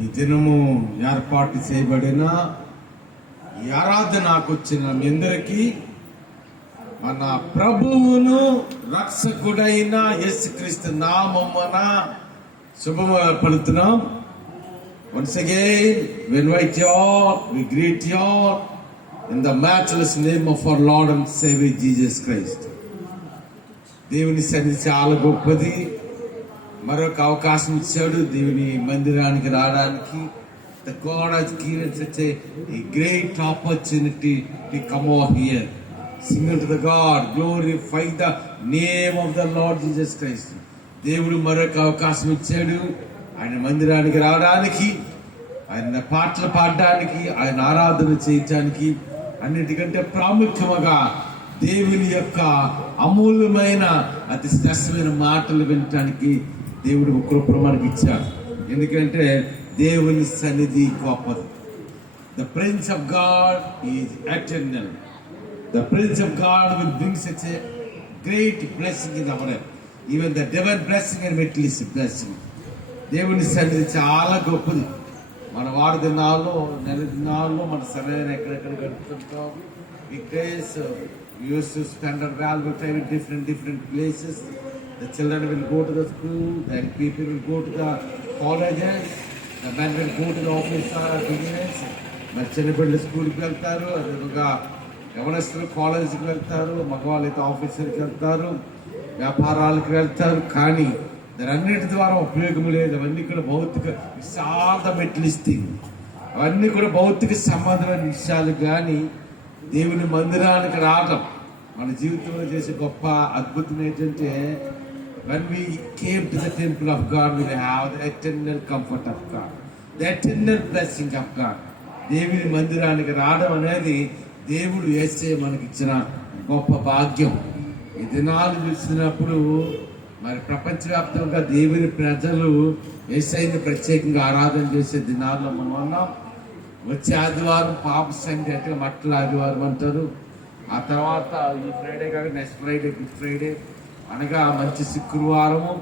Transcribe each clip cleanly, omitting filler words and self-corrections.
ఈ దినము ఏర్పాటు చేయబడిన ఈ ఆరాధనకు వచ్చిన మీ అందరికీ మన ప్రభువును రక్షకుడైన యేసుక్రీస్తు నామమున శుభము పలుకుతున్నాం. Once again, we invite you all, we greet you all in the matchless name of our Lord and Savior Jesus Christ. దేవుని సన్నిధి చాలా గొప్పది. మరొక అవకాశం ఇచ్చాడు దేవుని మందిరానికి రావడానికి. The God has given such a great opportunity to come over here. Sing unto the God, glorify the name of the Lord Jesus Christ. దేవుడు మరొక అవకాశం ఇచ్చాడు ఆయన మందిరానికి రావడానికి, ఆయన పాటలు పాడడానికి, ఆయన ఆరాధన చేయడానికి. అన్నిటికంటే ప్రాముఖ్యముగా దేవుని యొక్క అమూల్యమైన అతి శ్రేష్టమైన మాటలు వినటానికి దేవుడు కృపను మనకి ఇచ్చాడు. ఎందుకంటే దేవుని సన్నిధి గొప్పది. The Prince of God is eternal. The Prince of God will bring such a great blessing in our life. Even the divine blessing and materialist blessing. దేవుని సన్నిధి చాలా గొప్పది. మన వారి దినాల్లో, నెల దినాల్లో మన సమయాన్ని ఎక్కడెక్కడ గడుపుతుంటాం. Weekdays we used to spend our valuable time in different places. The children will go to the school, the people will go to the colleges, the men will go to the office business. మరి చిన్నపిల్లలు స్కూల్కి వెళ్తారు, అదేవిధంగా యవనస్తులు కాలేజీకి వెళ్తారు, మగవాళ్ళు అయితే ఆఫీసర్కి వెళ్తారు, వ్యాపారాలకు వెళ్తారు. కానీ దాని అన్నిటి ద్వారా ఉపయోగం లేదు. అవన్నీ కూడా భౌతిక విశాల మెట్లిస్తాయి. అవన్నీ కూడా భౌతిక సంబంధమైన విషయాలు. కానీ దేవుని మందిరానికి రావటం మన జీవితంలో చేసే గొప్ప అద్భుతం ఏంటంటే, when we came to the temple of God, we have the eternal comfort of God, the eternal blessing of God. దేవుని మందిరానికి రావడం అనేది దేవుడు యేసయ్య మనకి ఇచ్చిన గొప్ప భాగ్యం. ఈ దినాలు చూసినప్పుడు మరి ప్రపంచవ్యాప్తంగా దేవుని ప్రజలు యేసయ్యని ప్రత్యేకంగా ఆరాధన చేసే దినాల్లో మనం ఉన్నాం. వచ్చే ఆదివారం పాప సండే అంటే మట్టల ఆదివారం అంటారు. ఆ తర్వాత ఈ ఫ్రైడే కాక నెక్స్ట్ ఫ్రైడే గుడ్ ఫ్రైడే అనగా మంచి శుక్రవారము.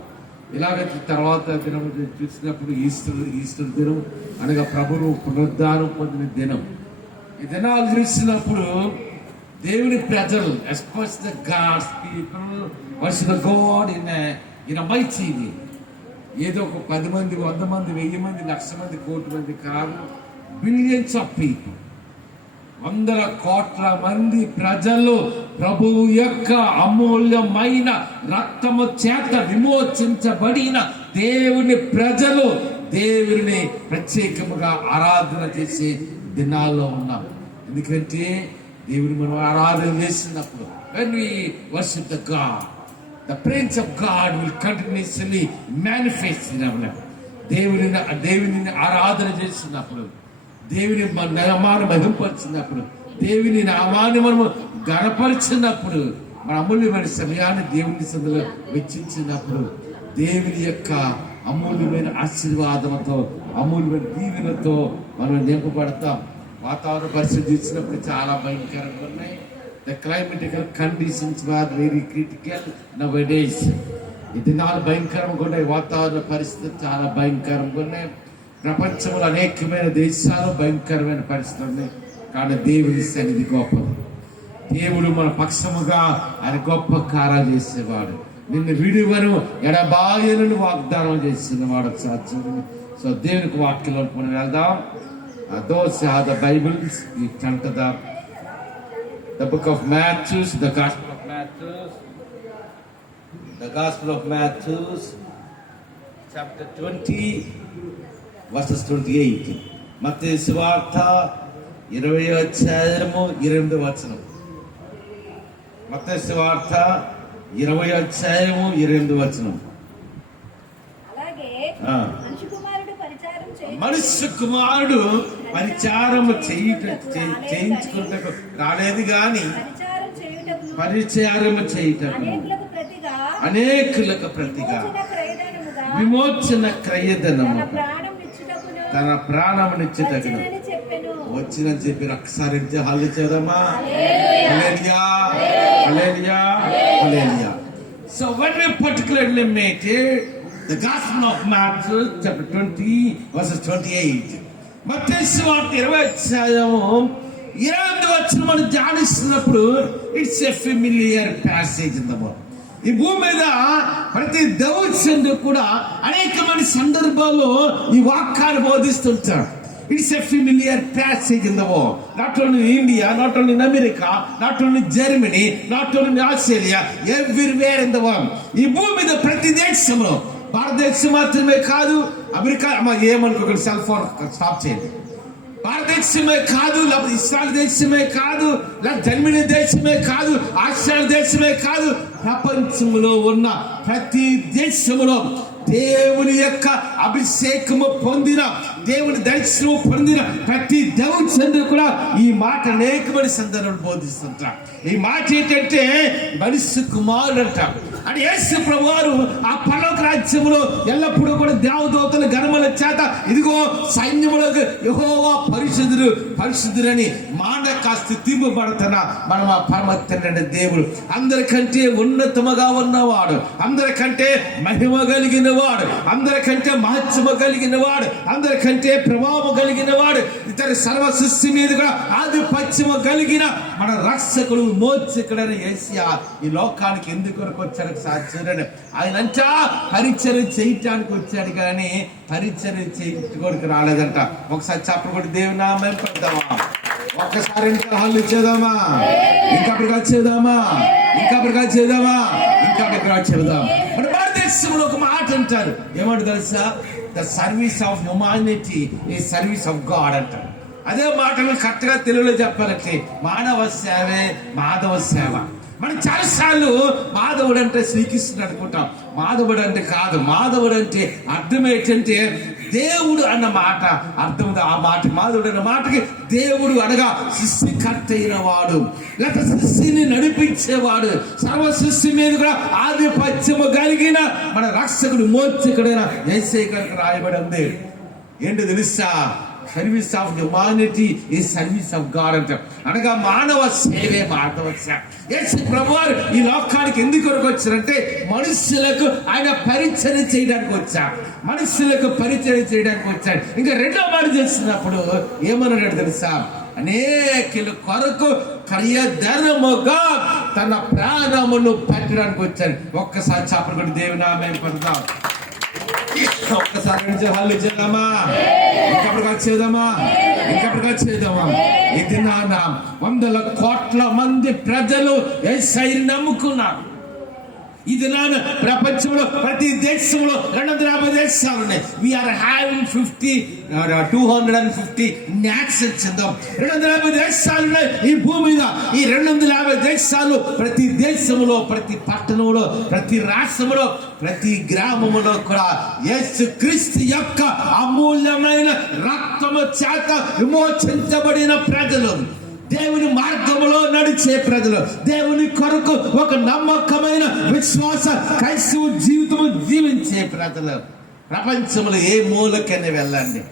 ఇలాగ తర్వాత దినం చూసినప్పుడు ఈస్టర్ దినం అనగా ప్రభువు పునరుద్ధానం పొందిన దినం. ఈ దినాలు చూసినప్పుడు దేవుని ప్రజలు, especially the God's people worship the God in a mighty way. ఏదో ఒక 10 మంది, 100 మంది, 1000 మంది, 1,00,000 మంది, 1,00,00,000 మంది కాదు, బిలియన్స్ ఆఫ్ పీపుల్, 100 కోట్ల మంది ప్రజలు ప్రభువు యొక్క అమూల్యమైన రక్తము చేత విమోచించబడిన దేవుని ప్రజలు దేవుని ప్రత్యేకముగా ఆరాధన చేసే దినాల్లో ఉన్నాం. ఎందుకంటే దేవుని మనం ఆరాధన చేసినప్పుడు, when we worship the God, the Prince of God will continuously manifest in our life. దేవుని ఆరాధన చేసినప్పుడు, దేవుని నామాన్ని మహింపరిచినప్పుడు, దేవుని నామాన్ని మనము గణపరిచినప్పుడు, మన అమూల్యమైన సమయాన్ని దేవుని సన్నిధిలో వెచ్చించినప్పుడు దేవుని యొక్క అమూల్యమైన ఆశీర్వాదంతో, అమూల్యమైన దీవెనతో మనం నింపబడతాం. వాతావరణ పరిస్థితి ఇచ్చినప్పుడు చాలా భయంకరంగా ఉన్నాయి. The climatical conditions were very critical nowadays. ఈ దినాలు భయంకరంగా ఉన్నాయి. వాతావరణ పరిస్థితులు చాలా భయంకరంగా ఉన్నాయి. ప్రపంచంలో అనేకమైన దేశాలు భయంకరమైన పరిస్థితులు ఉన్నాయి. కానీ దేవుని సన్నిధి గొప్పది. దేవుడు మన పక్షముగా ఆయన గొప్ప కార్యాలు చేసేవాడు. నిన్ను విడువను ఎడబాయను వాగ్దానం చేసినవాడు సాధ్యం. సో దేవునికి వాక్యంలో మనం వెళ్దాం. Those who have the Bibles, you turn to the book of Matthew, the Gospel of Matthew, chapter 20, verses 28. మత్తయి సువార్త 20వ అధ్యాయము 8వ వచనం. మత్తయి సువార్త 20వ అధ్యాయము 8వ వచనం. మనుష్య కుమారుడు పరిచారం చేయించుకుంటకు రాలేదు గాని పరిచారము చేయుటకు అనేకులకు ప్రతిగా విమోచన క్రయధనము తన ప్రాణమునిచ్చుటకు వచ్చినని చెప్పి ఒకసారి హల్లు చేద్దామా? హల్లెలూయా, హల్లెలూయా, హల్లెలూయా. So when we particularly meditate The Gospel of Matthew chapter 20 verses 28. మత్తయి సువార్త 20వ అధ్యాయము 28వ వచనం మనం ధ్యానిస్తున్నప్పుడు it's a familiar passage in the Bible. ఈ భూమి మీద ప్రతి దైవజనుడు కూడా అనేకమైన సందర్భాల్లో ఈ వాక్యాన్ని బోధిస్తుంటారు. It's a familiar passage in the world. Not only in India, not only in America, not only in Germany, not only in Australia, everywhere in the world. ఈ భూమి మీద ప్రతి దేశంలో, భారతదేశం మాత్రమే కాదు, అమెరికా ఏమనుకోకండి, సెల్ ఫోన్ స్టాప్ చేయండి. భారతదేశమే కాదు, లేకపోతే ఇస్రాయల్ దేశమే కాదు, లేకపోతే జర్మనీ దేశమే కాదు, ఆస్ట్రేలియా దేశమే కాదు, ప్రపంచంలో ఉన్న ప్రతి దేశంలో దేవుని యొక్క అభిషేకము పొందిన, దేవుని దర్శనం పొందిన ప్రతి దైవజనుడు కూడా ఈ మాట అనేకమైన సందర్భాలు బోధిస్తుంటారు. ఈ మాట ఏంటంటే మనిషి కుమారుడు అంటారు. అంటే యేసు ప్రభువారు ఆ పరలోక రాజ్యములో ఎల్లప్పుడూ కూడా దేవదూతల గణముల చేత ఇదిగో సైన్యములకు యెహోవా పరిశుద్ధుడు పరిశుద్ధుడని మానక స్తుతింపబడుతున్న మన పరమ తండ్రి దేవుడు, అందరికంటే ఉన్నతముగా ఉన్నవాడు, అందరికంటే మహిమ కలిగిన వాడు, అందరికంటే మహత్సము కలిగిన వాడు, అందరికంటే ప్రభావం కలిగిన వాడు, ఇతర సర్వ సృష్టి మీదుగా ఆధిపత్యము కలిగిన మన రక్షకుడు మోక్షకుడైన యేసయ్య ఈ లోకానికి ఎందుకు వచ్చాడు సాధ్యుడని. ఆయన అంతా పరిచర్య చేయటానికి వచ్చాడు కానీ పరిచర్య చేయడానికి రాలేదంట. ఒకసారి చెప్పకూడదు, దేవుని నామం పెడదామా, ఒక్కసారి ఇంకా హల్లు ఇచ్చేద్దామా, ఇంకా చేద్దామా, ఇంకా చేద్దామా, ఇంకా చేద్దాం. మన భారతదేశంలో ఒక మాట అంటారు, ఏమంటారు తెలుసా? ద సర్వీస్ ఆఫ్ హ్యూమానిటీ ఈ సర్వీస్ ఆఫ్ గాడ్ అంటారు. అదే మాటలు కరెక్ట్ గా తెలుగులో చెప్పాలంటే మానవ సేవే మాధవ సేవ. మనం చాలాసార్లు మాధవుడు అంటే శ్రీకృష్ణుడు అనుకుంటాం. మాధవుడు అంటే కాదు. మాధవుడు అంటే అర్థం ఏంటంటే దేవుడు అన్న మాట అర్థం. ఆ మాట మాధవుడు అన్న మాటకి దేవుడు అనగా సృష్టికర్త అయిన వాడు, లేక సృష్టిని నడిపించేవాడు, సర్వ సృష్టి మీద కూడా ఆధిపత్యము కలిగిన మన రక్షకుడు మోక్షకుడైన యేసయ్య గారికి రాయబడి ఉంది. ఏంటో తెలుసా? సర్వీస్ ఆఫ్ హ్యూమానిటీ ఈ సర్వీస్ ఆఫ్ గాడ్ అంటారు. అనగా మానవ సేవే మానవ సేవ. యేసు ప్రభువారు ఈ లోకానికి ఎందుకు వచ్చారంటే మనుషులకు ఆయన పరిచయం చేయడానికి వచ్చారు, మనుషులకు పరిచయం చేయడానికి వచ్చాడు. ఇంకా రెండో మాట చేసినప్పుడు ఏమన్నాడు తెలుసా? అనేకుల కొరకు క్రయధనముగా తన ప్రాణమును పెట్టడానికి వచ్చాడు. ఒక్కసారి చెప్పకుండా దేవుని నామమున పడదాం. ఒక్కసారి హల్లు చేద్దామా, ఇంకా చేద్దామా. ఇది నాన్న వందల కోట్ల మంది ప్రజలు యేసయ్యను నమ్ముకున్నారు. ఇది నాన్న ప్రపంచంలో ప్రతి దేశంలో 250 దేశాలు ఉన్నాయి. We are having 250 nations. 250 దేశాలు ఉన్నాయి ఈ భూమి మీద. ఈ 250 దేశాలు ప్రతి దేశంలో, ప్రతి పట్టణంలో, ప్రతి రాష్ట్రంలో, ప్రతి గ్రామంలో కూడా యేసు క్రీస్తు యొక్క అమూల్యమైన రక్తము చేత విమోచించబడిన ప్రజలు, దేవుని మార్గములో నడిచే ప్రజలు, దేవుని కొరకు ఒక నమ్మకమైన విశ్వాస క్రైస్తవ జీవితము జీవించే ప్రజలు ప్రపంచంలో ఏ మూలకైనా వెళ్ళండి.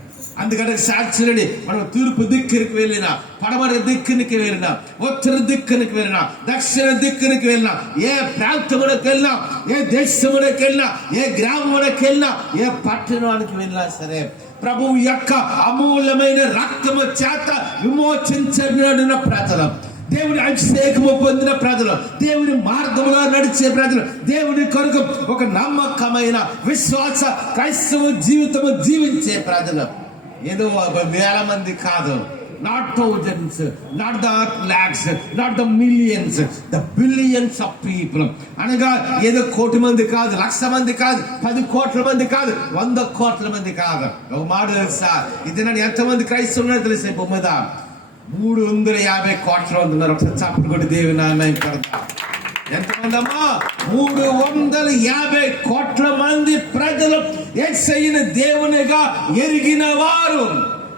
అందుకని సాక్షులని మనం తూర్పు దిక్కునికి వెళ్ళినా, పడమర దిక్కునికి వెళ్ళినా, ఉత్తర దిక్కునికి వెళ్ళినా, దక్షిణ దిక్కునికి వెళ్ళినా, ఏ ప్రాంతములకు వెళ్ళినా, ఏ దేశములకు వెళ్ళినా, ఏ గ్రామములకు వెళ్ళినా, ఏ పట్టణానికి వెళ్ళినా సరే ప్రభువు యొక్క అమూల్యమైన రక్తము చేత విమోచించబడిన ప్రజలు, దేవుని అభిషేకము పొందిన ప్రజలు, దేవుని మార్గంలో నడిచే ప్రజలు, దేవుని కొరకు ఒక నమ్మకమైన విశ్వాస క్రైస్తవ జీవితము జీవించే ప్రజలు. ఏదో 1000 మంది కాదు, not thousands, not the lakhs, not the millions, the billions of people. అనగా ఏదో 1 కోటి మంది కాదు, 1,00,000 మంది కాదు, 10 కోట్ల మంది కాదు, 100 కోట్ల మంది కాదు. ఒక మాట తెలుసా? ఇది నన్ను ఎంతమంది క్రైస్తవులు తెలిసే బొమ్మద 350 కోట్ల మంది ఉన్నారు. ఒకసారి చప్పట్లు కొట్టి దేవుని నామమున పడదాం. ఎంతమంది అమ్మా? 350 కోట్ల మంది ప్రజలు యేసయ్యను దేవునిగా ఎరిగిన వారు,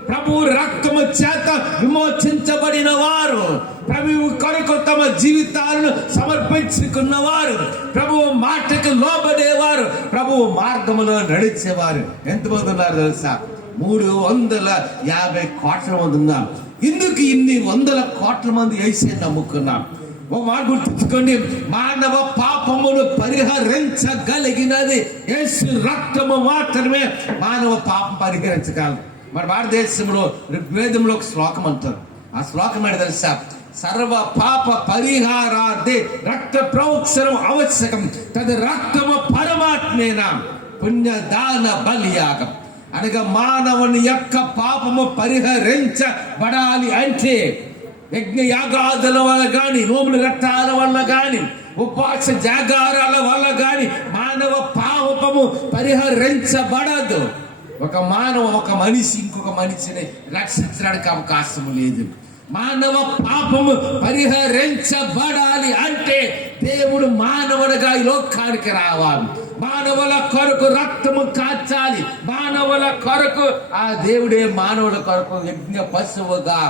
ప్రభు రక్తము చేత విమోచించబడిన వారు, ప్రభువు కొరకు తమ జీవితాలను సమర్పించుకున్నవారు, ప్రభువు మాటకు లోబడేవారు, ప్రభువు మార్గములో నడిచేవారు ఎంతమంది ఉన్నారు తెలుసా? 350 కోట్ల మంది ఉన్నారు. ఎందుకు ఇన్ని 100 కోట్ల మంది యేసయ్యను నమ్ముకున్నాం? ఓ మాట గుర్తుంచుకోండి, మానవ పాపమును పరిహరించగలిగినది యేసు రక్తము మాత్రమే మానవ పాపం పరిహరించగలదు. మన భారతదేశంలో ఋగ్వేదంలో ఒక శ్లోకం అంటారు. ఆ శ్లోకం ఏంటో తెలుసా? సర్వ పాప పరిహారార్థే రక్త ప్రోక్షణం ఆవశ్యకం, తది రక్తము పరమాత్మేన పుణ్యదాన బలియాగం. అనగా మానవుని యొక్క పాపము పరిహరించబడాలి అంటే యజ్ఞ యాగాదుల వల్ల కానీ, నోముల రక్తాల వల్ల కానీ, ఉపవాస జాగారాల వల్ల కానీ మానవ పాపము పరిహరించబడదు. ఒక మనిషి ఇంకొక మనిషిని రక్షించడానికి అవకాశం లేదు. మానవ పాపము పరిహరించబడాలి అంటే దేవుడు మానవుడిగా ఈ లోకానికి రావాలి. మానవుల కొరకు రక్తము కాచాలి. మానవుల కొరకు ఆ దేవుడే మానవుల కొరకు యజ్ఞ పశువుగా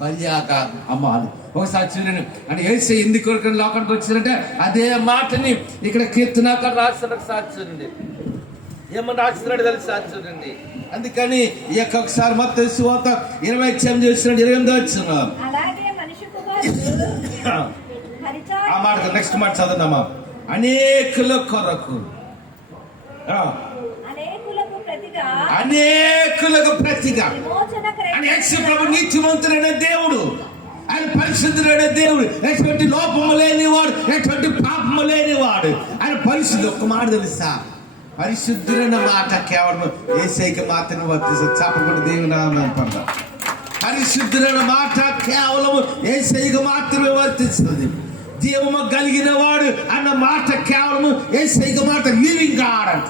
బలియాగా అమ్మాలి. ఒకసారి చూడండి, అంటే యేసు ఎందుకు కొరకు లోకానికి వచ్చిందంటే అదే మాటని ఇక్కడ కీర్తనాకారు రాసిన ఒకసారి చూడండి. ఏమన్నా రాస్తున్నాడు తెలిసి చూడండి. అందుకని ఈ యొక్క ఒకసారి మత్తయి సువార్త 20 చేస్తున్నాడు, 28 వచ్చిన ఆ మాట నెక్స్ట్ మాట చదువుదామా. అనేకుల కొరకు, అనేకులకు ప్రతిగా యేసు ప్రభు నీతిమంతుడైన దేవుడు, ఆయన పరిశుద్ధుడైన దేవుడు, ఎటువంటి లోపము లేనివాడు, ఎటువంటి పాపము లేనివాడు, ఆయన పరిశుద్ధుడు. ఒక్క మాట తెలుసా, పరిశుద్ధులైన మాట కేవలం యేసయ్యకి మాత్రమే వర్తిస్తుంది. చాపకుండా దేవుని నామమున పడదాం. పరిశుద్ధులైన మాట కేవలం యేసయ్యకి మాత్రమే వర్తిస్తుంది. జీవము కలిగిన వాడు అన్న మాట కేవలం యేసయ్యకి మాట లివింగ్ గాడ్ అంట.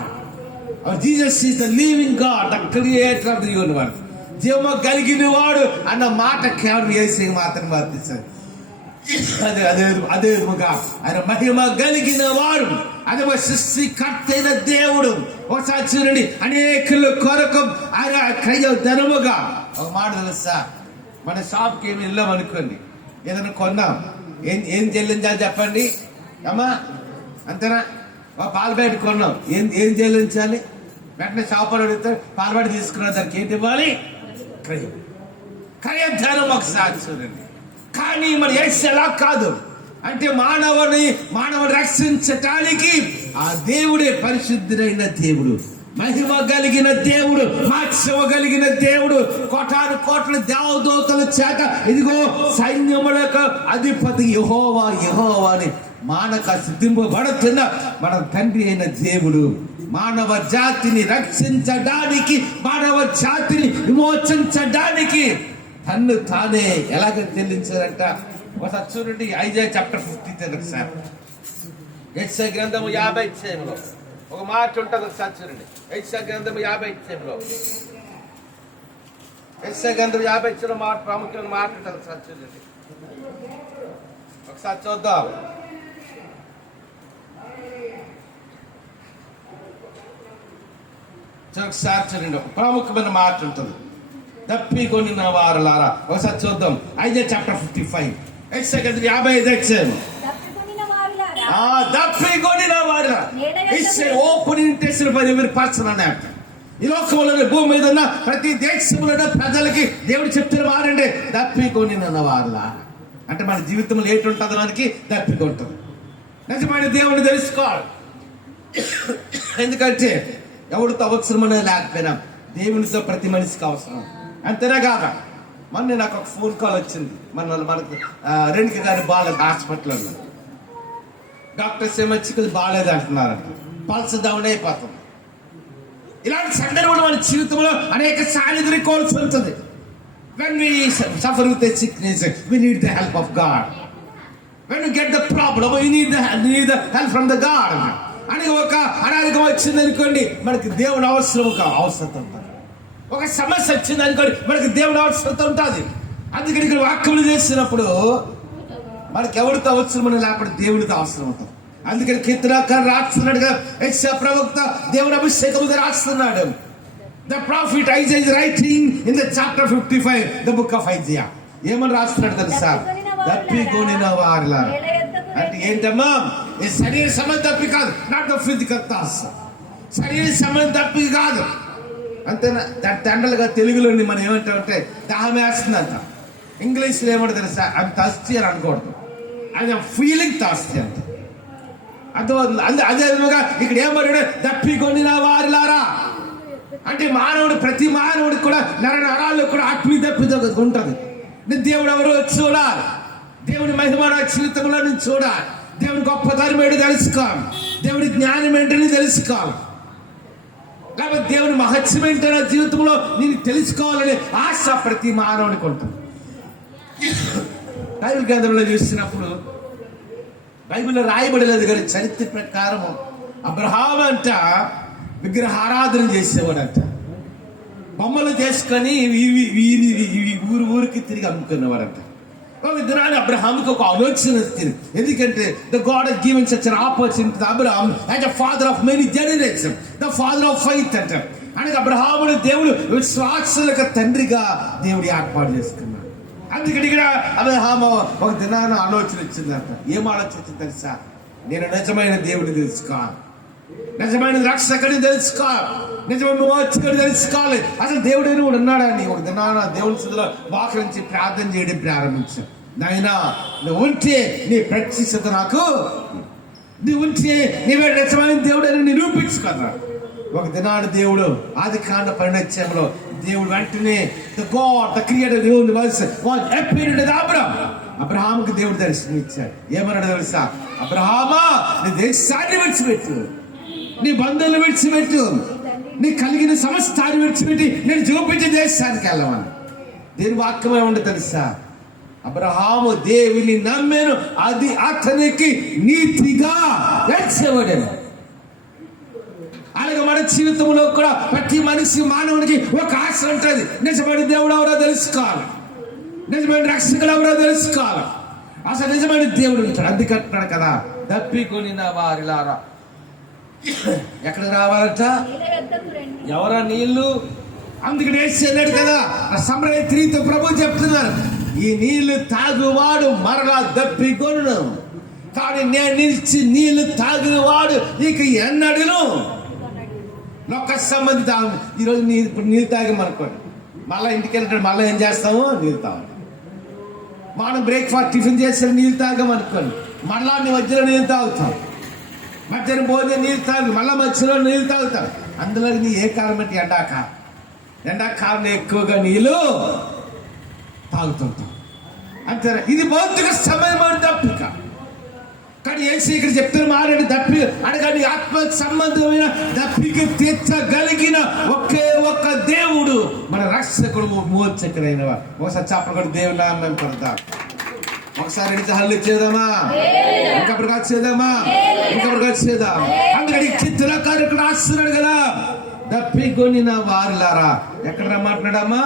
Jesus is the living God, the creator of the universe. జీవము కలిగిన వాడు అన్న మాట కేవలం యేసయ్యకి మాత్రమే వర్తిస్తుంది. అదే విధముగా ఆయన మహిమ కలిగిన వాడు, అదే సృష్టికర్త అయిన దేవుడు. ఒకసారి చూడండి, అనేకుల కొరకు ఆయన క్రయధనముగా. ఒక మాట తెలుసా, మన షాప్కి ఏమి వెళ్ళాం అనుకోండి, ఏదైనా కొన్నాం, ఏం చెల్లించాలి చెప్పండి అమ్మా? అంతేనా? పాల బయట కొన్నాం, ఏం చెల్లించాలి? వెంటనే షాప్ అడిగితే పాల బయట తీసుకున్న దానికి ఏంటి ఇవ్వాలి? క్రయధనం. ఒకసారి చూడండి. కానీ మరి యేసు ఎలా కాదు అంటే మానవుని రక్షించటానికి ఆ దేవుడే పరిశుద్ధుడైన దేవుడు, మహిమ కలిగిన దేవుడు, మాత్సవ కలిగిన దేవుడు, కోటాను కోట్ల దేవదూతల చేత ఇదిగో సైన్యములకు అధిపతి యెహోవా అని మానక సిద్ధింపబడుతున్న మన తండ్రి అయిన దేవుడు మానవ జాతిని రక్షించడానికి, మానవ జాతిని విమోచించడానికి తన్ను తానే ఎలాగ చెల్లించారంట. ఒకసారి చూడండి, ఐజాయా చాప్టర్ 53 సార్. యెషయా గ్రంథము 50 అధ్యాయంలో ఒక మాట ఉంటుంది. ఒకసారి చూడండి, యెషయా గ్రంథము 50 అధ్యాయంలో, యెషయా గ్రంథం 50 అధ్యాయంలో మాట ప్రాముఖ్యమైన మాట ఉంటుంది. ఒకసారి చూడండి, ఒకసారి చూద్దాం. ఒకసారి చూడండి, ఒక ప్రాముఖ్యమైన మాట ఉంటుంది. దప్పికొనిన వారలారా, ఒకసారి చూద్దాం. ఐజాయా చాప్టర్ 55 యెషయా గ్రంథం 55 అధ్యాయం. దప్పికొనిన వారలారా, it's open intention for every person అనే అర్థం. ఈ లోకంలోని భూమి మీద ఉన్న ప్రతి దేశంలో ప్రజలకి దేవుడు చెప్తున్న వారండి, దప్పికొనిన వారలా అంటే మన జీవితంలో ఏంటి ఉంటుంది, మనకి దప్పికొంటుంది. నిజమైన దేవుని తెలుసుకోవాలి. ఎందుకంటే ఎవరితో అవసరమనే లేకపోయినా దేవునితో ప్రతి మనిషికి అవసరం. అంతేనా కాదా? మొన్న నాకు ఒక ఫోన్ కాల్ వచ్చింది. మనకు రెండుకి గారి బాగాలేదు, హాస్పిటల్లో డాక్టర్స్ ఏమొచ్చి కొద్దిగా బాగాలేదు అంటున్నారంట, పల్స్ డౌన్ అయిపోతుంది. ఇలాంటి సందర్భంలో మన జీవితంలో అనేక సార్లు ఎదుర్కోవాల్సి ఉంటుంది. When we suffer with a sickness, we need the help of God. When we get the problem, we need the help from the God. అని ఒక అనారోగ్యం వచ్చింది అనుకోండి, మనకి దేవుని అవసరత ఉంటుంది. ఒక సమస్య వచ్చింది అనుకోండి, మనకి దేవుని అవసరత ఉంటుంది. అందుకని ఇక్కడ వాక్యములు చేసినప్పుడు మనకి ఎవరితో అవసరం లేకపోతే దేవుడితో అవసరం ఉంటుంది. అందుకని కీర్తనకారుడు రాస్తున్నాడుగా, యెషయా ప్రవక్త దేవుని అభిషేకం రాస్తున్నాడు. The prophet Isaiah is writing in the chapter 55, the book of Isaiah. ఏమని రాస్తున్నాడు తెలుసా? దప్పికొనిన వారలా అంటే ఏంటమ్మా? ఈ శరీర సంబంధం తప్పి కాదు, నాట్ ద ఫిజికల్ థాట్స్. శరీర సంబంధం తప్పి కాదు. అంతేనా? తండ్రులుగా తెలుగులోని మనం ఏమంటామంటే దాహం వేస్తుందంట. ఇంగ్లీష్లో ఏమంటే తెలుసా? ఐఎమ్ థర్స్టీ అని అనకూడదు, అది ఫీలింగ్ థాట్స్ అంట. అర్థమవుతుంది. అదే విధంగా ఇక్కడ ఏమన్నాడు, దప్పికొనిన వారిలారా అంటే మానవుడు, ప్రతి మానవుడికి కూడా నరాల్లో కూడా ఆత్మీయ దప్పిక ఉంటుంది. దేవుడు ఎవరో చూడాలి, దేవుడి మహిమ జీవితంలో నేను చూడాలి, దేవుడి గొప్పతనం ఏంటో తెలుసుకోవాలి, దేవుడి జ్ఞానం ఏంటని తెలుసుకోవాలి, లేకపోతే దేవుని మహత్యం ఏంటో నా జీవితంలో నేను తెలుసుకోవాలనే ఆశ ప్రతి మానవునికి ఉంటుంది. బైబిల్ గ్రంథంలో చూసినప్పుడు బైబిల్లో రాయబడలేదు కానీ చరిత్ర ప్రకారం అబ్రహాము అంట విగ్రహారాధన చేసేవాడంట. బొమ్మలు చేసుకొని ఊరికి తిరిగి అమ్ముకునేవాడంట. ఒక దినాన్ని అబ్రహాంకి ఒక ఆలోచన వచ్చింది. ఎందుకంటే the God has given such an opportunity to Abraham as a father of many generations, the father of faith అంట. అనగా అబ్రహామును దేవుడు విశ్వాసులకు తండ్రిగా దేవుడు ఏర్పాటు చేసుకున్నాడు. అందుకని ఇక్కడ అబ్రహాము ఒక దినాన్ని ఆలోచన వచ్చిందంట. ఏం ఆలోచన వచ్చింది తెలుసా? నేను నిజమైన దేవుడిని తెలుసుకోవాలి, నిజమైన రక్షకుడిని తెలుసుకోవాలి, నిజమైన మోచకుడిని తెలుసుకోవాలి. అసలు దేవుడైనా కూడా ఉన్నాడని ఒక దినాన దేవుని స్థితిలో మోకరించి ప్రార్థన చేయడం ప్రారంభించాను. నాయనా నువ్వు ఉంటే నీ ప్రత్యక్షత నాకు, నువ్వు ఉంటే నీవే నిజమైన దేవుడని నిరూపించుకున్నాడు. ఒక దినాన దేవుడు ఆది కాండ 12 దేవుడు వెంటనే the God the creator universe was appeared to Abraham. అబ్రహాముకి దేవుడు దర్శనం ఇచ్చాడు. ఏమన్నాడు తెలుసా? అబ్రహామా నీ దేశాన్ని విడిచిపెట్టు, నీ బంధువులు విడిచిపెట్టు, నీ కలిగిన సమస్తాన్ని విడిచిపెట్టి నేను చూపించే దేశానికి వెళ్ళమని. దేని వాక్యమే ఉండి తెలుసా? అబ్రహాము దేవుని నమ్మాను, అది అతనికి నీతిగా ఎంచబడెను. అలాగే మన జీవితంలో కూడా ప్రతి మనిషి మానవునికి ఒక ఆశ ఉంటుంది. నిజమైన దేవుడు ఎవరో తెలుసుకోవాలి, నిజమైన రక్షకుడు ఎవరో తెలుసుకోవాలి, అసలు నిజమైన దేవుడు ఉంటాడు. అందుకంటున్నాడు కదా, దప్పికొనిన వారిలారా ఎక్కడికి రావాలంట? ఎవరా నీళ్లు? అందుకని వేసేన్నాడు కదా సమరయ 3 ప్రభు చెప్తున్నారు, ఈ నీళ్లు తాగువాడు మరలా దప్పికొను, కానీ నేను నిలిచి నీళ్లు తాగువాడు ఇక ఎన్నడను లోక సంబంధి తాగు. ఈరోజు నీళ్ళు తాగామనుకోండి, మళ్ళీ ఇంటికి వెళ్ళినట్టు మళ్ళీ ఏం చేస్తాము? నీళ్ళు తాగు. మనం బ్రేక్ఫాస్ట్ టిఫిన్ చేస్తే నీళ్ళు తాగామనుకోండి, మళ్ళా నీ మధ్యలో నీళ్ళు తాగుతాం. మధ్యాహ్నం భోజనం నీళ్ళు తాగు, మళ్ళీ మధ్యలో నీళ్ళు తాగుతాం. అందులో నీ ఏ కాలం అంటే ఎండాకాలం ఎక్కువగా నీళ్ళు తాగుతుంటాం. అంతే. ఇది భౌతిక సమయమైన దప్పిక. కానీ ఏసీ ఇక్కడ చెప్తున్న మారని దప్పి అనగా నీ ఆత్మ సంబంధమైన దప్పిక తీర్చగలిగిన ఒకే ఒక్క దేవుడు మన రక్షకుడు, మోచకుడైన వాడు. ఒకసారి చెప్పకూడదు దేవుని నామం పడతాం. ఒకసారి అడిగితే హల్లు చేద్దామా? ఇంకప్పుడు కాదు చేద్దామా? ఇంకప్పుడు కాదు చేద్దాం. అందుకని చిత్రకారుడు రాస్తున్నాడు కదా, దప్పికొనిన వారిలారా ఎక్కడ రమ్మంటున్నాడమ్మా?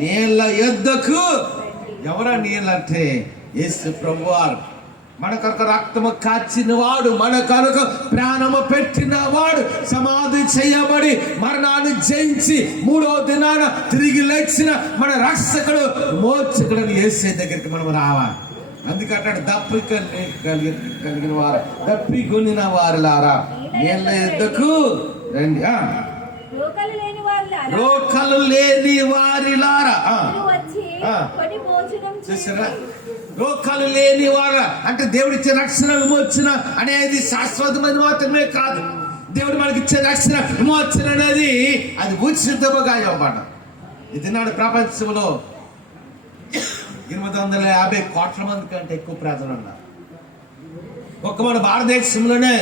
నీళ్ళ యొద్దకు. ఎవరా నీళ్ళంటే? యేసు ప్రభువారు. మన కొరకు రక్తము కాచిన వాడు, మన కొరకు ప్రాణము పెట్టిన వాడు, సమాధి చేయబడి మరణాన్ని జయించి 3వ దినాన తిరిగి లేచిన మన రక్షకుడు, మోచకుడు యేసే దగ్గరికి మనం రావాలి. అందుకంటాడు దప్పిక కలిగిన వారు, దప్పికొనిన వారిలారా నీళ్ళ యొద్దకు రండి. రోకలు లేని వారిలారా. చూసారా? రోకలు లేని వారు అంటే దేవుడిచ్చే రక్షణ విమోచన అనేది శాశ్వతమైన మాత్రమే కాదు. దేవుడు మనకిచ్చే రక్షణ విమోచన అనేది అది ఉచితముగా ఇవ్వబడ్డ. ఇది నాడు ప్రపంచంలో 850 కోట్ల మంది కంటే ఎక్కువ ప్రజలు ఉన్నారు. ఒక్క మన భారతదేశంలోనే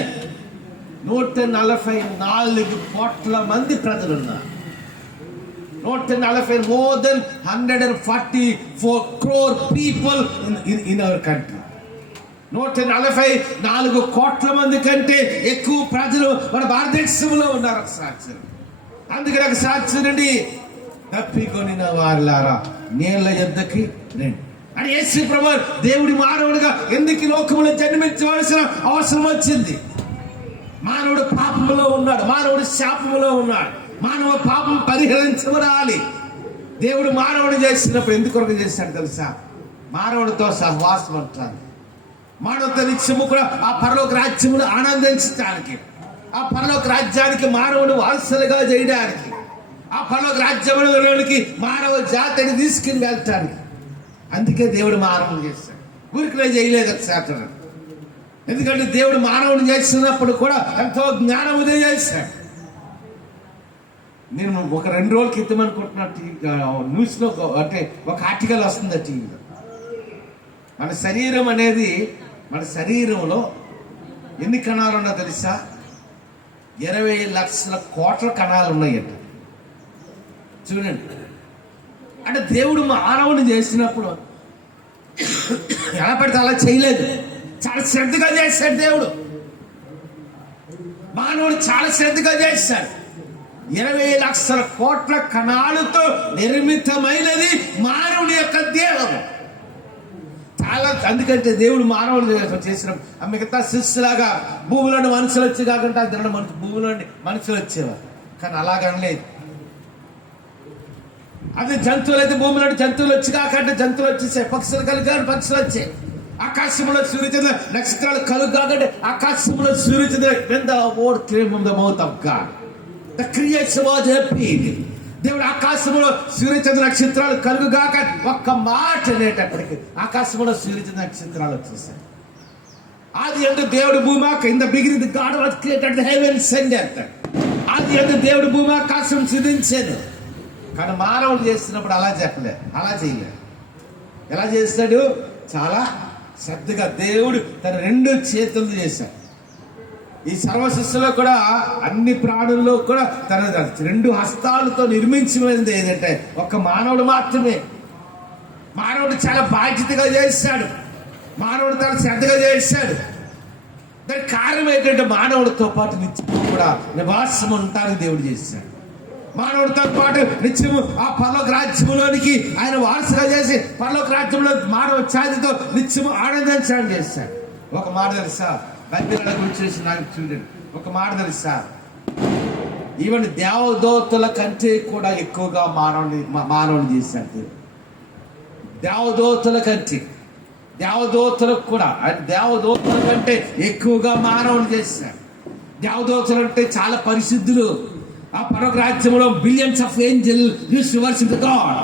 144 కోట్ల మంది ప్రజలు ఉన్నారు. 140 more than 144 crore people in our country. 144 కోట్ల మంది కంటే ఎక్కువ ప్రజలు మన భారతదేశంలో ఉన్నారు. సాక్షి అందుకని ఒక సాక్షి నుండి తప్పికొనిన వారిలారా నీళ్ళ యొద్దకి రండి అని యేసు ప్రభువు దేవుడి మానవుడిగా ఎందుకు లోకములో జన్మించవలసిన అవసరం వచ్చింది? మానవుడు పాపములో ఉన్నాడు, మానవుడు శాపములో ఉన్నాడు, మానవ పాపం పరిహరించబడాలి. దేవుడు మానవుడు చేసినప్పుడు ఎందుకొరకు చేశాడు తెలుసా? మానవుడితో సహవాసం అంటారు. మానవుతో నిత్యము కూడా ఆ పరలోక రాజ్యమును ఆనందించడానికి, ఆ పరలోక రాజ్యానికి మానవుని వారసులుగా చేయడానికి, ఆ పరలోక రాజ్యములోనికి మానవ జాతిని తీసుకుని వెళ్ళటానికి. అందుకే దేవుడు మానవుని చేశాడు. ఊరికనే చేయలేదు శాతం. ఎందుకంటే దేవుడు మానవుని చేస్తున్నప్పుడు కూడా ఎంతో జ్ఞానముదే చేశాడు. నేను ఒక 2 రోజుల క్రితం అనుకుంటున్నట్టు న్యూస్లో అంటే ఒక ఆర్టికల్ వస్తుంది టీవీలో. మన శరీరం అనేది, మన శరీరంలో ఎన్ని కణాలు ఉన్నా తెలుసా? 20 లక్షల కోట్ల కణాలు ఉన్నాయంట. చూడండి, అంటే దేవుడు మానవుని చేసినప్పుడు ఎలా పడితే అలా చేయలేదు, చాలా శ్రద్ధగా చేశాడు. దేవుడు మానవుడు చాలా శ్రద్ధగా చేశాడు. 20 లక్షల కోట్ల కణాలతో నిర్మితమైనది మానవుడి యొక్క దేహం. చాలా, అందుకంటే దేవుడు మానవుడు చేసిన మిగతా శిష్యులాగా భూమిలోని మనుషులు వచ్చి కాకుండా భూమిలోని మనుషులు వచ్చేవారు, కానీ అలాగనలేదు. అదే జంతువులు అయితే భూమిలోని జంతువులు వచ్చి కాకుండా జంతువులు వచ్చేసాయి, పక్షులు కలిగారు పక్షులు వచ్చాయి, ఆకాశంలో సూర్యచంద్ర నక్షత్రాలు కలుగు కాకంటే ఆకాశంలో సూర్యచంద్ర కింద ode claim the mouth of God. The creation was happy. దేవుడు ఆకాశంలో సూర్యచంద్ర నక్షత్రాలు కలుగుగాక ఒక్క మాట అనేటప్పటికి ఆకాశంలో సూర్యచంద్ర నక్షత్రాలు వచ్చేసాయి. ఆది యందు దేవుడు భూమాక in the beginning the God was created the heavens and earth. ఆది యందు దేవుడు భూమాకాశం సృజించాడు. కానీ మానవుడు చేస్తున్నప్పుడు అలా చెప్పలేదు, అలా చేయలేదు. ఎలా చేస్తాడు? చాలా శ్రద్ధగా దేవుడు తన 2 చేతులు చేశాడు. ఈ సర్వ సృష్టిలో కూడా అన్ని ప్రాణుల్లో కూడా తన 2 హస్తాలతో నిర్మించినది ఏదంటే ఒక్క మానవుడు మాత్రమే. మానవుడు చాలా బాధ్యతగా చేశాడు, మానవుడు చాలా శ్రద్ధగా చేశాడు. దానికి కారణం ఏంటంటే మానవుడితో పాటు నిత్యము కూడా నివాసం ఉంటానికి దేవుడు చేశాడు. మానవుడితో పాటు నిత్యము ఆ పరలోక రాజ్యములోనికి ఆయన వారసుగా చేసి పరలోక రాజ్యంలో మానవ ఛాతితో నిత్యము ఆనందించడం చేశాడు. ఒక మాట తెలుసా, బైబిల్ గురించి నాకు చూడండి, ఒక మాట తెలుసా, ఈవెన్ దేవదూతల కంటే కూడా ఎక్కువగా మానవుని చేశాడు. దేవదూతల కంటే, దేవదూతలకు కూడా దేవదూతల కంటే ఎక్కువగా మానవుని చేశాడు. దేవదూతలు అంటే చాలా పరిశుద్ధులు. ఆ పరలోక రాజ్యంలో billions of Angel use to worship the God.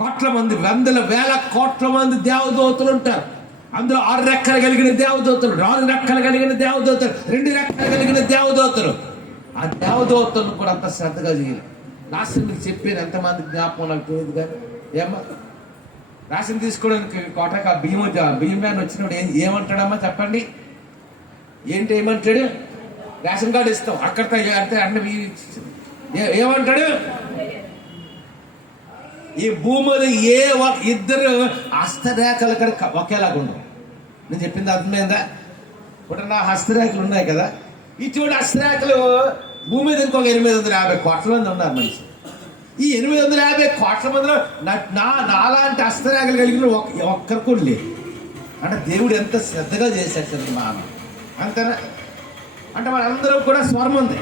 కోట్ల మంది, వందల వేల కోట్ల మంది దేవదూతలు ఉంటారు. అందులో 6 రెక్కలు కలిగిన దేవదూతలు, 4 రెక్కలు కలిగిన దేవదూతలు, 2 రెక్కలు కలిగిన దేవదూతలు. ఆ దేవదూతలను కూడా అంత శ్రద్ధగా చేయాలి. రాసిన మీకు చెప్పాను, ఎంతమంది జ్ఞాపకం నాకు తెలియదు కానీ, ఏమ్మా రాసిన తీసుకోవడానికి కోటకు ఆ బియ్యం వ్యాన్ వచ్చినప్పుడు ఏమంటాడమ్మా చెప్పండి? ఏంటి ఏమంటాడు? రేషన్ కార్డు ఇస్తాం, అక్కడ అంటే అన్న ఏమంటాడు? ఈ భూమిలో ఏ 2 హస్తరేఖలు కూడా ఒకేలాగా ఉండవు. నేను చెప్పింది అర్థమైందా? ఇప్పుడు నా హస్తరేఖలు ఉన్నాయి కదా, ఇటువంటి హస్తరేఖలు భూమి మీద ఇంకొక 850 కోట్ల మంది ఉన్నారు మనిషి. ఈ 850 కోట్ల మందిలో నాలాంటి హస్తరేఖలు కలిగిన ఒక్కరు కూడా లేదు. అంటే దేవుడు ఎంత శ్రద్ధగా చేశాడు కదా మానవ. అంతేనా? అంటే మనందరం కూడా స్వరం ఉంది,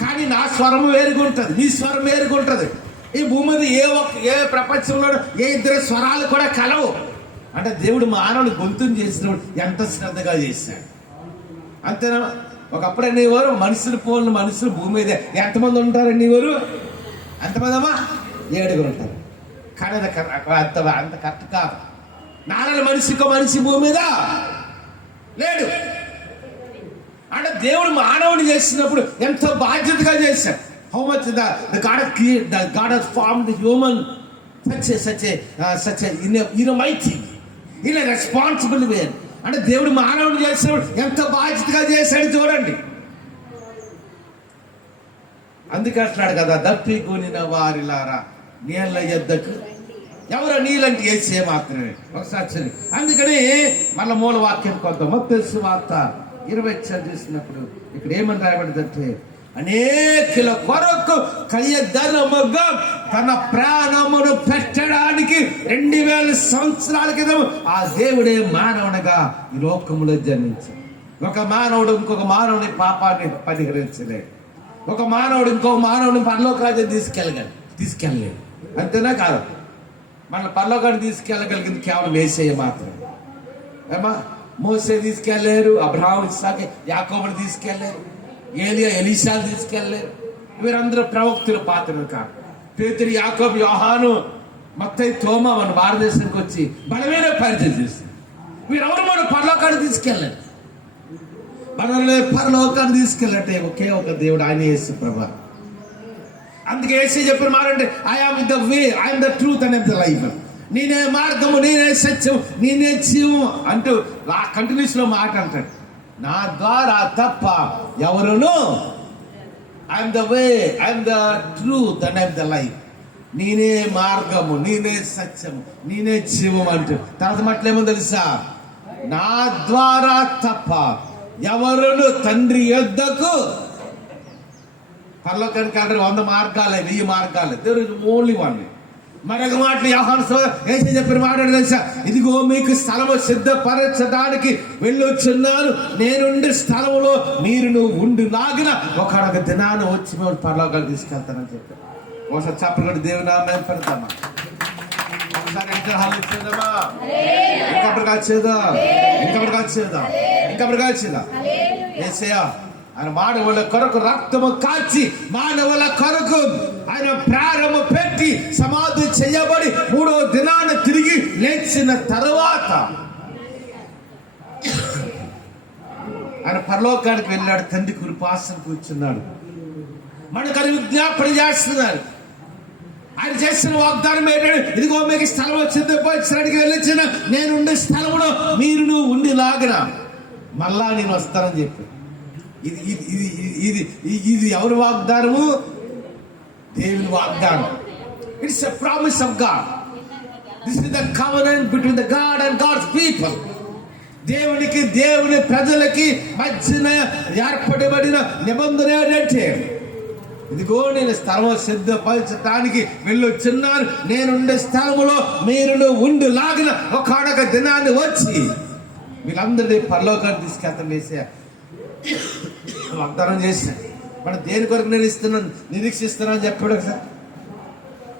కానీ నా స్వరం వేరుగుంటుంది, నీ స్వరం వేరుగుంటుంది. ఈ భూమి మీద ఏ ప్రపంచంలో ఏ 2 స్వరాలు కూడా కలవు. అంటే దేవుడు మానవుని గొంతుని చేసినప్పుడు ఎంత శ్రద్ధగా చేశాడు. అంతేనా? ఒకప్పుడు అనేవారు మనుషులు భూమి మీద ఎంతమంది ఉంటారండి? ఎవరు ఎంతమంది అమ్మా? 7 ఉంటారు. కానీ అంత కరెక్ట్ కాదు. 4 మనిషి భూమి మీద లేడు. అంటే దేవుడు మానవుని చేసినప్పుడు ఎంతో బాధ్యతగా చేశాడు. How much the God has formed the human such a mighty, in a responsible way. అంటే దేవుడు మానవుని చేసినప్పుడు ఎంత బాధ్యతగా చేశాడు చూడండి. అందుకే అంటున్నాడు కదా, దప్పి కొనిన వారిలారా నీళ్ళ యొద్దకు ఎవరో నీళ్ళంటే వేసే మాత్రమే ఒకసారి. అందుకని మళ్ళీ మూల వాక్యం కొంత మత్తయి సువార్త 20 చూసినప్పుడు ఇక్కడ ఏమని రాయబడిందంటే, అనేకుల కొరకు కయ్యధనముగా తన ప్రాణమును పెట్టడానికి 2000 సంవత్సరాల క్రితం ఆ దేవుడే మానవునిగా ఈ లోకములో జన్మించాడు. ఒక మానవుడు ఇంకొక మానవుని పాపాన్ని పరిహరించలేడు. ఒక మానవుడు ఇంకొక మానవుని పరలోక రాజ్యం తీసుకెళ్ళలేడు. అంతేనా కాదు? మన పరలోకాన్ని తీసుకెళ్ళగలిగింది కేవలం యేసయ్య మాత్రమే. ఏమా మోసే తీసుకెళ్ళలేరు, అబ్రహాము ఇస్సాకు యాకోబుని తీసుకెళ్ళలేరు, ఏలియా ఎలీషాను తీసుకెళ్ళలేరు. వీరందరూ ప్రవక్తుల పాత్రలు కాదు. పేతురు, యాకోబు, యోహాను మత్తయి తోమ మన భారతదేశానికి వచ్చి బలమైన పరిచయం చేస్తుంది. వీరెవరు మన పరలోకాన్ని తీసుకెళ్ళారు. మనల్ని పరలోకాన్ని తీసుకెళ్ళటే ఒకే ఒక దేవుడు, ఆయన యేసు ప్రభు. అందుకే యేసు చెప్పిన మాట అంటే I am the way, I am the truth and the life. నేనే మార్గము, నేనే సత్యం, నేనే జీవం అంటూ ఆ కంటిన్యూస్ లో మాట అంటాడు. నా ద్వారా తప్ప ఎవరును, I'm the way, I'm the truth and I'm the life. నేనే మార్గము, నేనే సత్యము, నేనే జీవం అంటూ తర్వాత మట్లేమో తెలుసా, నా ద్వారా తప్ప ఎవరును తండ్రి యొద్దకు, పరలోకానికి అంటే 100 మార్గాలే, 1000 మార్గాలే, దేర్ ఇస్ ఓన్లీ వన్. మరొక మాటలు యోహాను యేసు చెప్పిన మాట తెలుసా, ఇదిగో మీకు స్థలము సిద్ధపరచడానికి వెళ్ళొచ్చున్నాను, నేనుండి స్థలములో మీరు ఉండి లాగిన ఒక దినాన్ని వచ్చి మేము పరలోకాలు తీసుకెళ్తానని చెప్పారు. ఒకసారి చెప్పకుండా దేవుని నామం పెడతామా, ఒకసారి ఇంకప్పుడు కాచేదా యేసయ్యా ఆయన మానవుల కొరకు రక్తము కాచి మానవుల కొరకు ఆయన ప్రారంభ పెట్టి సమాధి చేయబడి 3వ దినాన తిరిగి లేచిన తర్వాత ఆయన పరలోకానికి వెళ్ళాడు. తండ్రి కృపాసన కూర్చున్నాడు. మనకు అది విజ్ఞాపన చేస్తున్నారు. ఆయన చేసిన వాగ్దానం ఏంటంటే, ఇదిగో మీకు స్థలం సిద్ధపరచడానికి వెళ్ళొచ్చిన నేనుండే స్థలంలో మీరు ఉండి లాగిన మళ్ళా నేను వస్తానని చెప్పి. ఇది ఇది ఇది ఇది ఎవరి వాగ్దానము? దేవుని వాగ్దానం. It's a promise of God. This is the covenant between the God and God's people. దేవునికి దేవుని ప్రజలకి మధ్యన ఏర్పడబడిన నిబంధన ఏంటంటే, ఇదిగో నేను స్థలం సిద్ధపరచడానికి వెళ్ళొచ్చున్నాను, నేనుండే స్థలములో మీరు ఉండి లాగిన ఒకనొక దినాన్ని వచ్చి వీళ్ళందరినీ పరలోకాన్ని తీసుకెళ్తాం. వేసే వాగ్దానం చేసిన మనం దేని కొరకు నిరీక్షిస్తున్నాను అని చెప్పాడు ఒకసారి.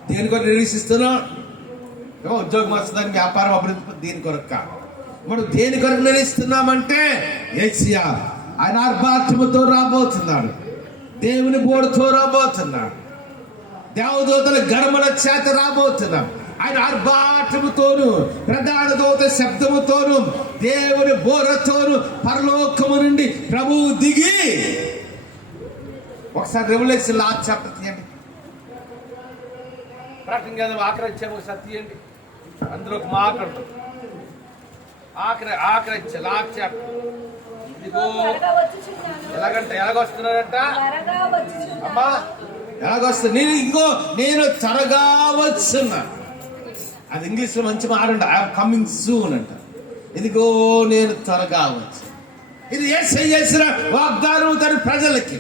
దేని కొరకు నిరీక్షిస్తున్నాం? ఉద్యోగం వస్తుందని, వ్యాపారం అభివృద్ధి, దీని కొరకు. మనం దేని కొరకు నిరీక్షిస్తున్నామంటే యేసయ్య ఆయన ఆర్భాటముతో రాబోతున్నాడు, దేవుని బోడుతో రాబోతున్నాడు, దేవదూతల గణముల చేత రాబోతున్నాం. ఆయన ఆర్భాటముతోను ప్రధాన దూత శబ్దముతోను దేవుని బోరతోను పరలోకము నుండి ప్రభువు దిగి. ఒకసారి రెవల్యూషన్ లాస్ట్ చాప్టర్ తీయండి, ప్రకటన గ్రంథం ఆఖరి ఇచ్చాము, ఒకసారి తీయండి. అందులో ఒక మాట ఉంటుంది, ఆఖరి ఇచ్చా లాస్ట్ చాప్టర్. ఇదిగో ఎలాగంటే ఎలాగొస్తున్నాడంట అమ్మా, ఎలాగొస్తుంది? నేను త్వరగా వచ్చున్నా. అది ఇంగ్లీష్ లో మంచి మాట అంట, ఐఎమ్ కమింగ్ సూన్ అంట. ఇదిగో నేను త్వరగా వచ్చి. ఇది యేసయ్య చేసిన వాగ్దానం తన ప్రజలకి.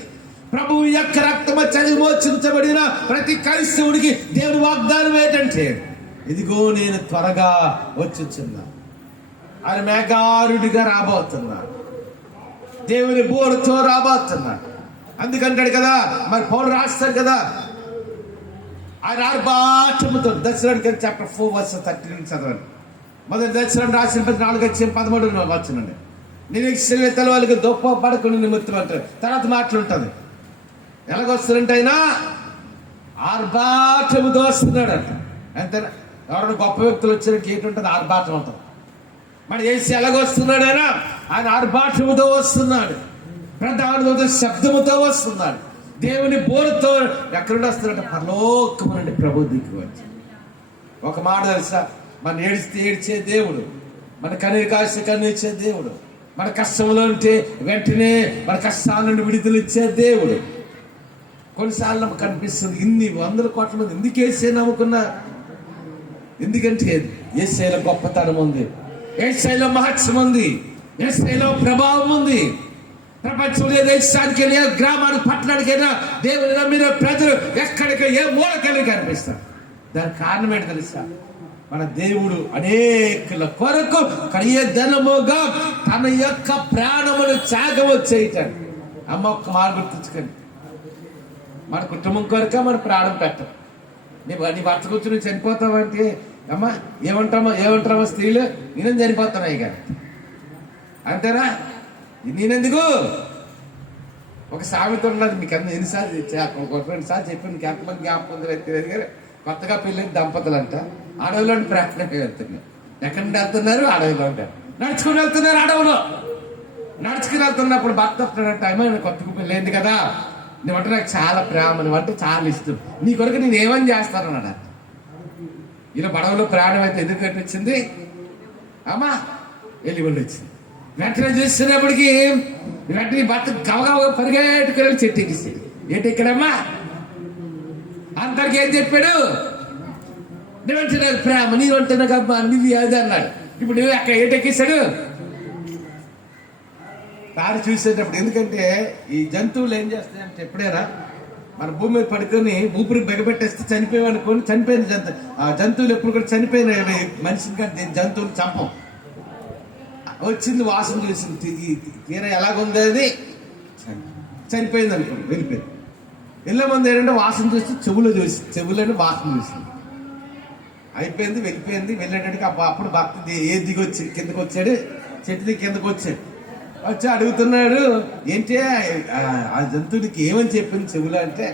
ప్రభువు యొక్క రక్తము విమోచించబడిన ప్రతి క్రైస్తవుడికి దేవుని వాగ్దానం ఏంటంటే, ఇదిగో నేను త్వరగా వచ్చుచున్నా. ఆయన మేఘారుడిగా రాబోతున్నాడు, దేవుని బోరుతో రాబోతున్నాడు. అందుకంటాడు కదా, మరి పౌలు రాస్తాడు కదా, ఆయన ఆర్భాటముతో దర్శనానికి చాప్టర్ 4:13 చదవండి. మొదటి దర్శనం రాసిన 4:13 వచ్చునండి. నిరీక్షణ తెలవాళ్ళకి దొప్ప పడకుండా నిమిత్తం అంటారు. తర్వాత మాటలుంటుంది. ఎలాగొస్తారంటే ఆయన ఆర్భాటముతో వస్తున్నాడు అంట. అంతేనా? ఎవరైనా గొప్ప వ్యక్తులు వచ్చినట్టు ఏంటుంటుంది? ఆర్భాటం ఉంటుంది. మరి యేసు ఎలాగొస్తున్నాడు? ఆయన ఆర్భాటముతో వస్తున్నాడు, ప్రధాన శబ్దముతో వస్తున్నాడు, దేవుని బోరుతో. ఎక్కడుండి వస్తున్నాడంటే పరలోకము నుండి ప్రభు దిగి వచ్చి. ఒక మాట తెలుసా, మన ఏడిస్తే ఏడ్చే దేవుడు, మన కన్నీరు కాస్తే కన్నీర్చే దేవుడు, మన కష్టంలో ఉంటే వెంటనే మన కష్టాల నుండి విడుదల ఇచ్చే దేవుడు. కొన్నిసార్లు నాకు కనిపిస్తుంది, ఇన్ని 100 కోట్ల మంది ఎందుకు యేసయ్య నమ్ముకున్నా? ఎందుకంటే యేసయ్యలో గొప్పతనం ఉంది, యేసయ్యలో మహత్యం ఉంది, యేసయ్యలో ప్రభావం ఉంది. ప్రపంచంలో ఏ దేశానికి వెళ్ళి, ఏ గ్రామానికి, పట్టణానికైనా దేవుని నమ్మిన ప్రజలు ఎక్కడికి ఏ మూలకెళ్ళి కనిపిస్తారు. దానికి కారణం ఏంటి తెలుసా? మన దేవుడు అనేకుల కొరకు కడియదనముగా తన యొక్క ప్రాణమును త్యాగము చేయటాడు. అమ్మ ఒక్క మాట గుర్తుంచుకోండి, మన కుటుంబం కొరక మన ప్రాణం పెట్టం. నీ భర్త కూర్చొని నువ్వు చనిపోతావంటే అమ్మ ఏమంటామా స్త్రీలు? నేనేం చనిపోతున్నాయి కానీ అంతేనా? నేనెందుకు? ఒక సామెత ఉన్నది, మీకు ఎన్నిసార్లు 2 సార్లు చెప్పాను, మీకు ఎంతమంది జ్ఞాపకం ఉంది తెలియదు కానీ కొత్తగా పెళ్ళిన దంపతులు అంట అడవిలో ప్రయాణం వెళ్తున్నారు. ఎక్కడి నుండి వెళ్తున్నారు? అడవిలో ఉంటారు. నడుచుకుని వెళ్తున్నారు. అడవిలో నడుచుకుని వెళ్తున్నప్పుడు భర్త వస్తున్నాడంట, ఏమైనా కొత్తగా పెళ్ళైంది కదా, నువ్వంటే నాకు చాలా ప్రేమ, నువ్వంటే చాలా ఇష్టం, నీ కొరకు నేను ఏమని చేస్తానన్నాడు. ఇలా పడవలో ప్రయాణం అయితే ఎందుకు కనిపించింది? అమ్మా ఎలిగొండి వచ్చింది. వెంటనే చూస్తున్నప్పటికీ వెంటనే భర్త గవగవ పరిగెట్టుకుని చెట్టు ఎక్కిస్తాడు. ఏంటి ఎక్కడమ్మా? అందరికి ఏం చెప్పాడు? నువ్వంటే నాకు ప్రేమ, నీవంటే నాకు అమ్మా, నీది అది అన్నాడు. ఇప్పుడు నువ్వు అక్కడ ఏటెక్కిస్తాడు కారు చూసేటప్పుడు. ఎందుకంటే ఈ జంతువులు ఏం చేస్తాయంటే ఎప్పుడైనా మన భూమి మీద పడుకొని ఊపిరి బెగబెట్టేస్తే చనిపోయామనుకోని చనిపోయిన ఆ జంతువులు ఎప్పుడు కూడా చనిపోయిన మనిషిని కానీ జంతువులు చంపం. వచ్చింది వాసన చూసింది, తీర ఎలాగుంది అది చనిపోయింది అనుకోండి, వెళ్ళిపోయింది. వెళ్ళే ముందు ఏంటంటే వాసన చూసి చెవులని వాసన చూసింది, అయిపోయింది, వెళ్ళిపోయింది. వెళ్ళేటట్టుగా అప్పుడు భక్త ఏ దిగొచ్చి కిందకు వచ్చాడు, చెట్టు దిగి కిందకు వచ్చాడు. వచ్చి అడుగుతున్నాడు, ఏంటి ఆ జంతువునికి ఏమని చెప్పింది చెవులు అంటే,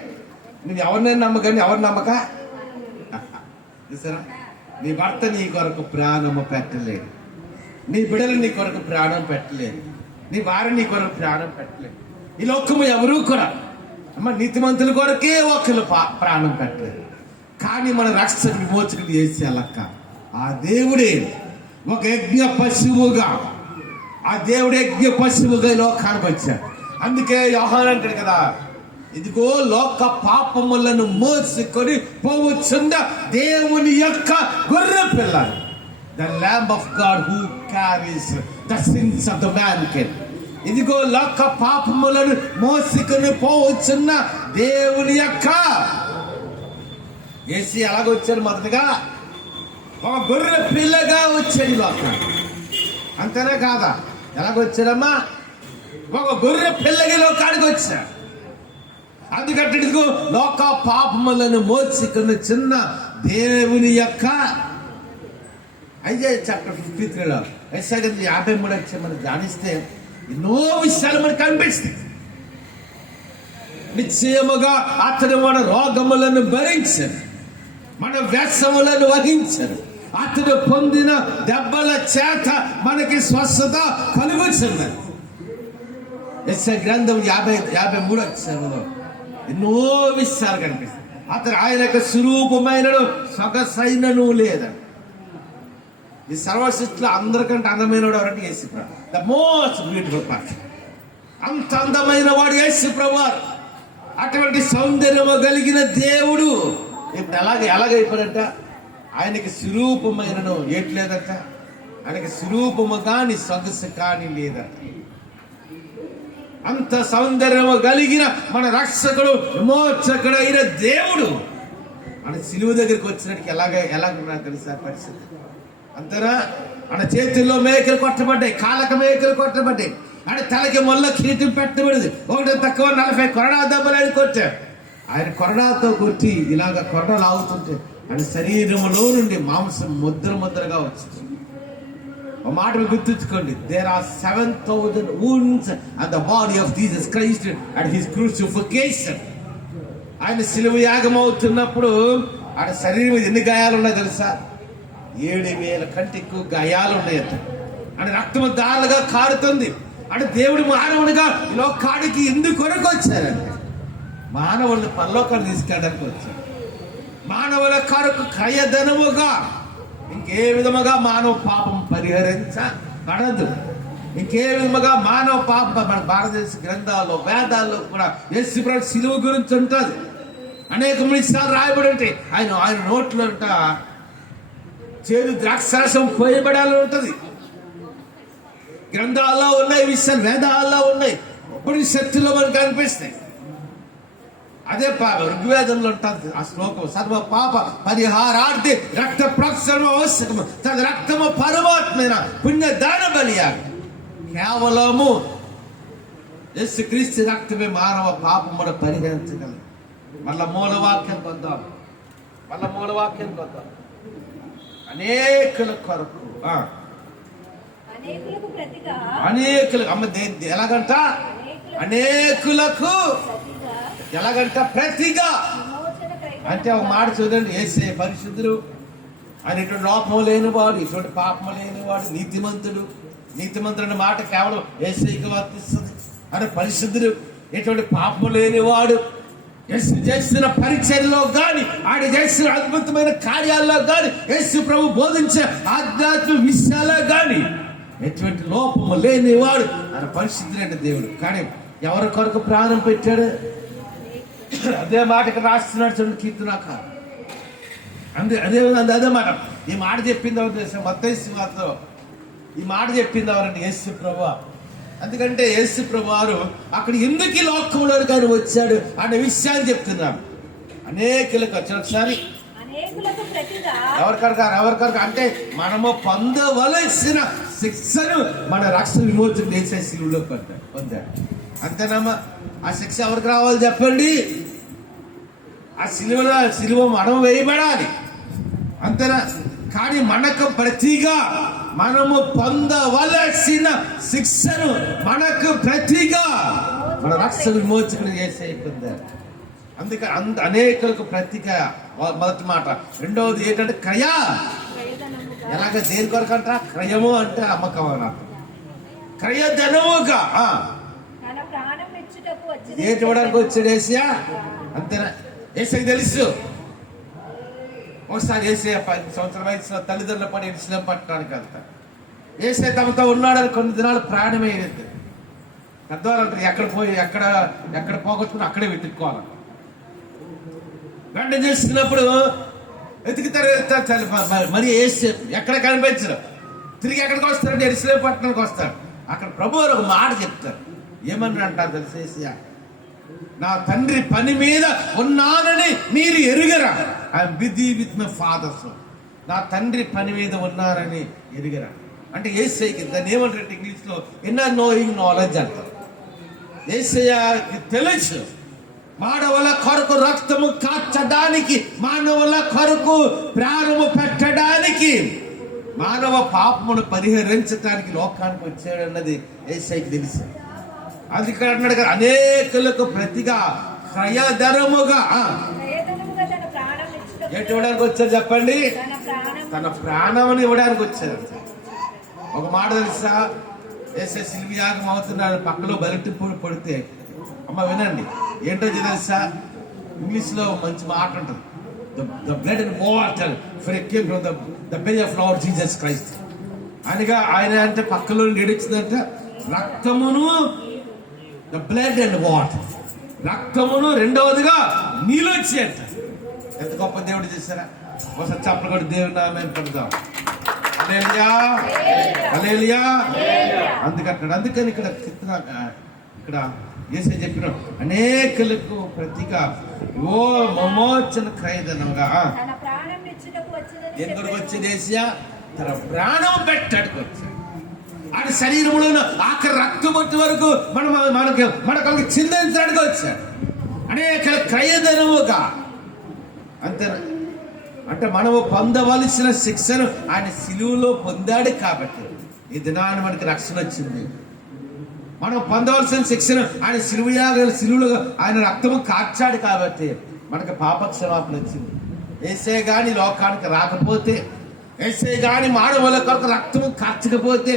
నువ్వు ఎవరినైనా నమ్మకని ఎవరు నమ్మక చూసారా, నీ భర్త నీ కొరకు ప్రాణము పెట్టలేదు, నీ బిడ్డలు నీ కొరకు ప్రాణం పెట్టలేదు, నీ భార్య నీ కొరకు ప్రాణం పెట్టలేదు. ఈ లోకము ఎవరూ కూడా అమ్మ నీతిమంతుల కొరకే ఒకరు ప్రాణం పెట్టలేదు. కానీ మన రక్షణ విమోచకుడు చేసే లెక్క ఆ దేవుడే ఒక యజ్ఞ పశువుగా, ఆ దేవుడు యజ్ఞ పశువుగా లోకానికి వచ్చాడు. అందుకే యోహాను అంటాడు కదా, ఇదిగో లోక పాపములను మోసుకొని పోవచ్చున్న దేవుని యొక్క గొర్రె పిల్ల, the lamb of God who carries the sins of the mankind. ఇదిగో లోక పాపములను మోసుకొని పోవచ్చున్న దేవుని యొక్క యేసు ఎలాగొచ్చాడు? మొదటగా ఒక గొర్రె పిల్లగా వచ్చాడు లోకానికి. అంతేనే కాదా? ఎలాగొచ్చాడమ్మా? ఒక గొర్రె పిల్లగా లోకానికి వచ్చాడు. అందుకంటే ఇదిగో లోక పాపములను మోసుకున్న చిన్న దేవుని యొక్క ఐజాయా చాప్టర్ 53లో యెషయా 53 వచ్చి మనం ధ్యానిస్తే ఎన్నో విషయాలు మనకు కనిపిస్తాయి. నిశ్చయముగా అతడు మన రోగములను భరించాడు, మన వ్యసనములను వహించాడు, అతడు పొందిన దెబ్బల చేత మనకి స్వస్థత కలుగుతున్నది. యెషయా గ్రంథం 53 అధ్యాయంలో ఎన్నో విషయాలు కనిపిస్తాయి. అతడు ఆయన యొక్క స్వరూపమైనను సొగసైనను లేదని. ఈ సర్వసృష్టిలో అందరికంటే అందమైన వాడు ఎవరంటే యేసు ప్రభు, ద మోస్ట్ బ్యూటిఫుల్ పర్సన్. అంత అందమైన వాడు యేసు ప్రభు. అటువంటి సౌందర్యము కలిగిన దేవుడు ఇప్పుడు ఎలాగైపోయాడంట? ఆయనకి స్వరూపమైనను ఏట్లేదట, ఆయనకి స్వరూపము కాని సొగసు కాని లేదట. అంత సౌందర్యము కలిగిన మన రక్షకుడు విమోచకుడు అయిన దేవుడు మన సిలువ దగ్గరికి వచ్చినట్టుకి ఎలాగున్నా తెలుసా పరిస్థితి? అంతేనా? ఆయన చేతుల్లో మేకలు కొట్టబడ్డాయి, కాళ్ళకి మేకలు కొట్టబడ్డాయి, ఆయన తలకి మొల్ల కిరీటం పెట్టబడింది, ఒకటి తక్కువ 40 కొరడా దెబ్బలు ఆయన కొట్టాడు. ఆయన కొరడాతో కొట్టి ఇలాగ కొరడ లాగుతుంటే ఆయన శరీరంలో నుండి మాంసం ముద్రగా వచ్చింది. ఒక మాట గుర్తుంచుకోండి, there are 7,000 wounds at the body of Jesus Christ at his crucifixion. ఆయన సిలువ యాగం అవుతున్నప్పుడు ఆయన శరీరం మీద ఎన్ని గాయాలు ఉన్నాయి తెలుసా? 7,000 కంటే ఎక్కువ గాయాలు ఉన్నాయట. అని రక్తము దారులుగా కారుతుంది. అంటే దేవుడు మానవునిగా లోకానికి ఎందుకు కొరకు వచ్చారంటే మానవుల్ని పరలోకాన్ని తీసుకెళ్ళడానికి వచ్చారు. మానవుల కొరకు క్రయధనముగా ఇంకే విధముగా మానవ పాపం పరిహరించబడదు. ఇంకే విధముగా మానవ పాపం మన భారతదేశ గ్రంథాల్లో వేదాల్లో కూడా యేసు ప్రభు సిలువ గురించి ఉంటుంది. అనేక విషయాలు రాయబడి ఉంటాయి. ఆయన నోట్లో అంట చేదు ద్రాక్షరసం పోయబడాలని ఉంటుంది. గ్రంథాల్లో ఉన్నాయి విషయాలు, వేదాల్లో ఉన్నాయి, ఉపనిషత్తులో మనకు కనిపిస్తాయి. అదే ఋగ్వేదంలో ఉంటుంది ఆ శ్లోకం, సర్వ పాప పరిహారార్థి రక్త ప్రోక్షణ అవశ్యకము, తన రక్తము పరమాత్మైన పుణ్యదాన బలియాలి. కేవలము యేసుక్రీస్తు రక్తమే మానవ పాపమును పరిహరించగలదు. మళ్ళా మూలవాక్యం కొద్దాం. అనేకుల కొరకు అనేకులకు అమ్మ ఎలాగంట? అనేకులకు ఎలాగంట? ప్రతిగా అంటే ఒక మాట చూడండి, యేసయ్య పరిశుద్ధుడు, ఆయన ఇటువంటి లోపం లేనివాడు, ఇటువంటి పాపం లేనివాడు, నీతిమంతుడు. నీతిమంతుడు అనే మాట కేవలం యేసయ్యకి వర్తిస్తుంది. ఆయన పరిశుద్ధుడు, ఎటువంటి పాపం లేనివాడు. యేసు చేసిన పరిచర్యలో కానీ, ఆయన చేసిన అద్భుతమైన కార్యాల్లో కానీ, యేసు ప్రభు బోధించే ఆధ్యాత్మిక విషయాల్లో కానీ ఎటువంటి లోపము లేనివాడు. ఆయన పరిశుద్ధుడైన దేవుడు. కానీ ఎవరి కొరకు ప్రాణం పెట్టాడు? అదే మాటకి రాస్తున్నాడు చూడండి కీర్తనాకారుడు. అదే మాట. ఈ మాట చెప్పింది ఎవరు తెలుసా? మత్తయి సువార్తలో ఈ మాట చెప్పింది ఎవరంటే యేసు ప్రభువా. ఎందుకంటే యేసు ప్రభు వారు అక్కడ ఎందుకు ఈ లోకంలోకి ఆయన వచ్చాడు అనే విషయాన్ని చెప్తున్నారు. అనేకులకు వచ్చాడు. ఒకసారి ఎవరికొరకు అంటే మనము పొందవలసిన శిక్షను మన రక్షణ విమోచన చేసే శిలువలో పొందాడు. అంతేనమ్మా? ఆ శిక్ష ఎవరికి రావాలి చెప్పండి? ఆ శిలువ మనం వేయబడాలి, అంతేనా? కానీ మనకు ప్రతిగా మనము పొందవలసిన శిక్షను మనకు ప్రతిగా మన రక్షణ విమోచకుడు చేసే పొందారు. అందుకే అనేకులకు ప్రతిగా మొదటి మాట. రెండవది ఏంటంటే క్రయ. ఎలాగ దేని కొరకు అంట? క్రయము అంటే అమ్మకం అన్న. క్రయధనముగా ఏంటి ఇవ్వడానికి వచ్చాడు ఏసియా? అంతేనా? ఏసైకి తెలుసు. ఒకసారి ఏసే 10 సంవత్సరాల వయసులో తల్లిదండ్రుల పని ఇస్లాం పట్టడానికి వెళ్తారు. ఏసే తమతో ఉన్నాడని కొన్ని దినాలు ప్రాణమయ్యేది. పెద్దవాళ్ళు అంటారు ఎక్కడ పోగొట్టుకుని అక్కడే వెతుక్కోవాలి. వెంట చేస్తున్నప్పుడు వెతుకుతారు. మరి ఏసే ఎక్కడ కనిపించరు. తిరిగి ఎక్కడికి వస్తారంటే ఇస్లాం పట్టణానికి వస్తారు. అక్కడ ప్రభు ఒక మాట చెప్తారు. ఏమని అంటారు తెలిసేసియా? నా తండ్రి పని మీద ఉన్నానని మీరు ఎరుగరా? I'm busy with my fathers. నా తండ్రి పని మీద ఉన్నారని ఎరుగరా అంటే యేసయ్యకి దాన్ని ఏమంటారు ఇంగ్లీష్లో? ఇన్నర్ నోయింగ్ నాలెడ్జ్ అంటారు. యేసయ్యకి తెలుసు మానవుల కొరకు రక్తము కాచడానికి, మానవుల కొరకు ప్రాణము పెట్టడానికి, మానవ పాపమును పరిహరించడానికి లోకానికి వచ్చాడన్నది యేసయ్యకి తెలుసు. అది ఇక్కడ అన్నాడు కదా, అనేకులకు ప్రతిగా క్రయధనముగా ఏంటి ఇవ్వడానికి వచ్చారు చెప్పండి? తన ప్రాణముని ఇవ్వడానికి వచ్చారు. ఒక మాట తెలుసా? వేసే శిల్వియాగం అవుతున్నాడు, పక్కలో బలిటి పడితే అమ్మ వినండి ఏంటో తెలుసా? ఇంగ్లీష్ లో మంచి మాట ఉంటుంది. The blood and water for came from the belly of Lord Jesus Christ. అనగా ఆయన అంటే పక్కలో ఏడిచిందంట రక్తమును, ద బ్లడ్ అండ్ వాటర్, రక్తమును, రెండవదిగా నీళ్ళు వచ్చేట. ఎంత గొప్ప దేవుడు చేశారా? ఒకసారి చప్పలు కొట్టి దేవుని నామం పడదాం. హల్లెలూయా, హల్లెలూయా. అందుకని ఇక్కడ యేసే చెప్పిన అనేకులకు ప్రతిగా విమోచన క్రయధనంగా ఎందుకు వచ్చి దేశియా తన ప్రాణం పెట్టడానికి వచ్చాడు. ఆయన శరీరంలో ఆఖరి రక్తం వచ్చే వరకు మనకు చిందించడానికి వచ్చాడు. అనేక క్రయధనముగా. అంతేనా? అంటే మనము పొందవలసిన శిక్షను ఆయన శిలువలో పొందాడు కాబట్టి ఈ దినాన్ని మనకి రక్షణ వచ్చింది. మనం పొందవలసిన శిక్షను ఆయన శిలువలో ఆయన రక్తము కార్చాడు కాబట్టి మనకి పాప క్షమాపణ వచ్చింది. యేసే గాని లోకానికి రాకపోతే, యేసే గాని మానవుల కొరకు రక్తము కార్చకపోతే,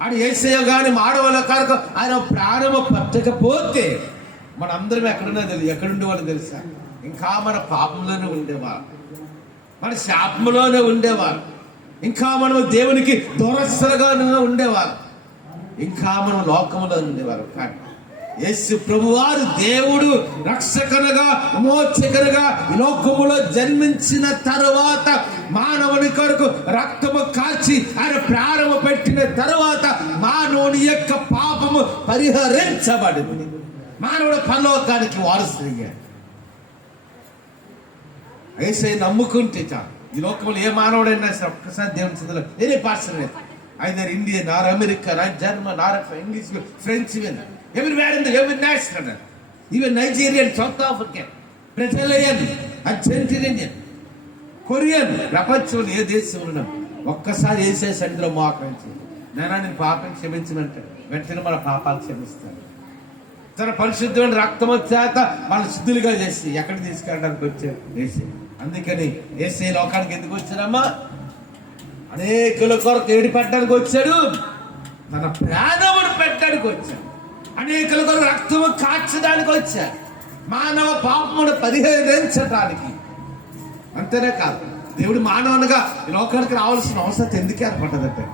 ఆయన యేసే గాని మానవుల కొరకు ఆయన ప్రాణము పట్టకపోతే మనందరం ఎక్కడుండేవాళ్ళు తెలుసా? ఇంకా మన పాపంలోనే ఉండేవారు, మన శాపంలోనే ఉండేవారు, ఇంకా మనం దేవునికి దూరస్తులుగా ఉండేవారు, ఇంకా మనం లోకంలో ఉండేవారు. కానీ యేసు ప్రభువారు దేవుడు రక్షకునిగా, విమోచకునిగా ఈ లోకములో జన్మించిన తరువాత మానవుని కొరకు రక్తము కాచి ఆయన ప్రాణము పెట్టిన తరువాత మానవుని యొక్క పాపము పరిహరించబడింది. మానవుడు పరలోకానికి వారసుడిగాడు. యేసయ్యను నమ్ముకుంటే చాలు. ఈ లోకంలో ఏ మానవుడైనా సరే ఒక్కసారి దేవుని చదువులో any person, either Indian or American or German or English French, everywhere in every nation, even Nigerian, South African, Brazilian, Argentinian, Korean, ప్రపంచంలో ఏ దేశంలో ఒక్కసారి వేసే సంధిలో మోకరించి నేను పాపం క్షమించినంటే వెంటనే మన పాపాలు క్షమిస్తాను. తన పరిశుద్ధమైన రక్తము చేత మన శుద్ధులుగా చేసి ఎక్కడికి తీసుకెళ్ళడానికి వచ్చాడు ఏసీ. అందుకని ఏసీ లోకానికి ఎందుకు వచ్చాడమ్మా? అనేకుల కొరకు ఏడి పెట్టడానికి వచ్చాడు, తన ప్రాణమును పెట్టడానికి వచ్చాడు. అనేకుల కొరకు రక్తము కాచడానికి వచ్చాడు, మానవ పాపమును పరిహరించడానికి. అంతేనే కాదు, దేవుడు మానవునిగా ఈ లోకానికి రావాల్సిన అవసరం ఎందుకు ఏర్పడ్డదంటే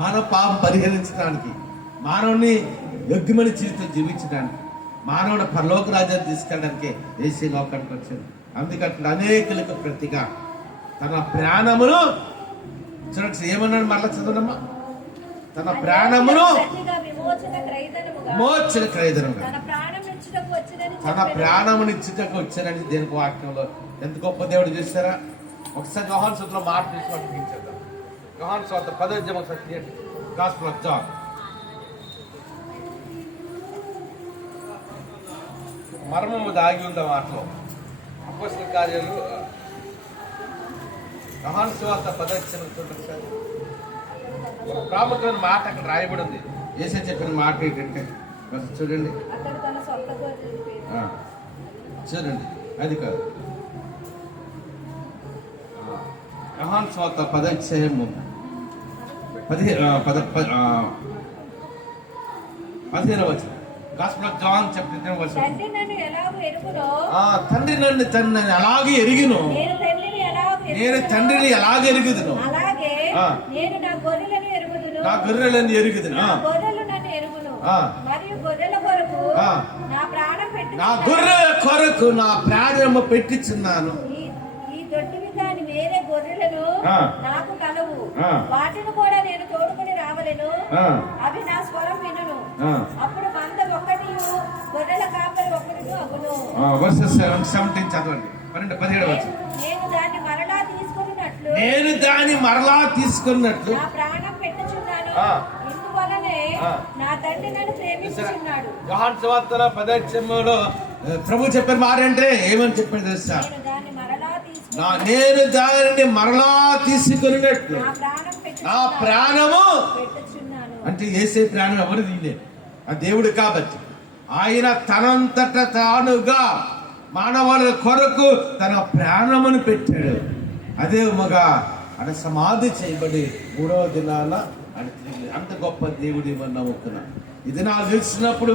మానవ పాపం పరిహరించడానికి, మానవుని యోగ్యమైన జీవితం జీవించడానికి, మానవుడు పరలోక రాజ్యాన్ని తీసుకెళ్ళడానికి ఏసీ లోకానికి వచ్చాడు. అందుకంటే అనేకులకు ప్రతిగా తన ప్రాణమును చూడండి, ఏమన్నాడు మరలా చదవనమ్మా? తన ప్రాణమును విమోచన క్రయధనముగా తన ప్రాణమును ఇచ్చుటకు వచ్చానని దేనికి వాక్యంలో ఎంత గొప్ప దేవుడు చూస్తారా? ఒకసారి యోహాను సువార్తలో మాట తీసుకుంటాం. యోహాను సువార్త 10వ అధ్యాయం ఒకసారి తీయండి. గాస్పెల్ ఆఫ్ జాన్ మర్మము దాగి ఉంది ఆ మాటలో. అపోస్తలుల కార్యాలు యోహాను సువార్త 10వ అధ్యాయం చూడండి సార్. ఒక ప్రాముఖ్యమైన మాట అక్కడ రాయబడి ఉంది. యేసు చెప్పిన మాట ఏంటంటే చూడండి, చూడండి, అది కాదు. యోహాను సువార్త 10వ అధ్యాయము 15వ వచనం. గాస్పెల్ ఆఫ్ జాన్ చాప్టర్ 10వ వచనం. తండ్రి నన్ను ఎలాగ ఎరిగినో నేను తండ్రిని ఎలాగ ఎరుగుదును నా గొర్రెలను ఎరుగుదును. నా గొర్రెల కొరకు నా ప్రాణము పెట్టిచున్నాను. వేరే గొర్రెలను నాకు కలవు, వాటిని కూడా నేను తోడుకుని రావలేను. అవి నా స్వరం వినును. అప్పుడు మంద ఒకటి గొర్రెల కాపరి ఒకటి అగును. చదవండి 12-17 వచ్చి. నేను దాన్ని మరలా తీసుకున్నట్లు నా ప్రాణం పెట్టుచున్నాను. ఇందువలనే నా తండ్రి నన్ను ప్రేమించుచున్నాడు. యోహాను సువార్తలో 10వ అధ్యాయంలో ప్రభు చెప్పిన మాట అంటే ఏమని చెప్పాడు తెలుసా? నేను దానిని మరలా తీసుకున్నట్లు నా ప్రాణము అంటే యేసే ప్రాణం ఎవరు తీయలేదు, ఆ దేవుడు కాబట్టి ఆయన తనంతట తానుగా మానవుల కొరకు తన ప్రాణమును పెట్టాడు. అదే మగా ఆయన సమాధి చేయబడి 3వ దినాన ఆయన తిరిగి. అంత గొప్ప దేవుడు ఏమని నమ్ముకున్నా. ఇది నా తెలిసినప్పుడు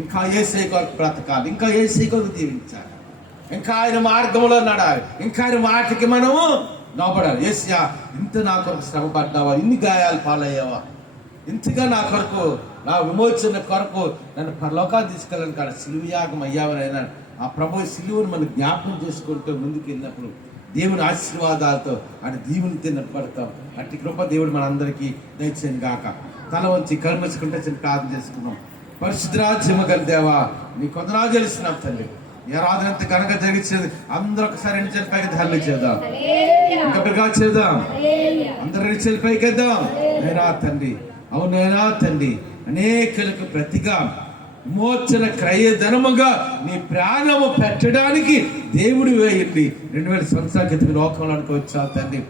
ఇంకా యేసే కొరకు బ్రతకాలి, ఇంకా యేసే కొరకు దీవించాలి, ఇంకా ఆయన మార్గంలో నడాలి, ఇంకా ఆయన మాటకి మనము లోబడాలి. యేసయ్యా, ఇంత నా కొరకు శ్రమ పడ్డావా, ఇన్ని గాయాలు పాలయ్యావా, ఇంతగా నా కొరకు నా విమోచన కొరకు నన్ను పరలోకాన్ని తీసుకెళ్ళాను కాదు సిలువయాగం అయ్యావనైనా ఆ ప్రభు సిలువను మనం జ్ఞాపకం చేసుకుంటూ ముందుకు వెళ్ళినప్పుడు దేవుని ఆశీర్వాదాలతో ఆయన దీవుని తిన్నపడతాం. అట్టి కృప దేవుడు మనందరికీ దయచేయను గాక. తల వంచి కర్మచుకుంటే చిన్న ప్రార్థన చేసుకున్నాం. పరిశుద్ధరాజ్యము గల దేవా, నీ కొందరాజు తెలుస్తున్నాం తండ్రి. ఈ ఆరాధన ఎంత ఘనంగా జరిగించేది అందరూ ఒకసారి ఎన్నిచల పైకి ధరలు చేద్దాం, ఇంకా చేద్దాం, అందరూ ఎన్నిచల పైకి వేద్దాం. నేనా తండ్రి, అవునైనా తండ్రి, అనేకులకు ప్రతిగా విమోచన క్రయధనముగా నీ ప్రాణము పెట్టడానికి దేవుడు వేయండి. 2000 సంవత్సరాల క్రితం లోకంలోనికి వచ్చావు తండ్రి.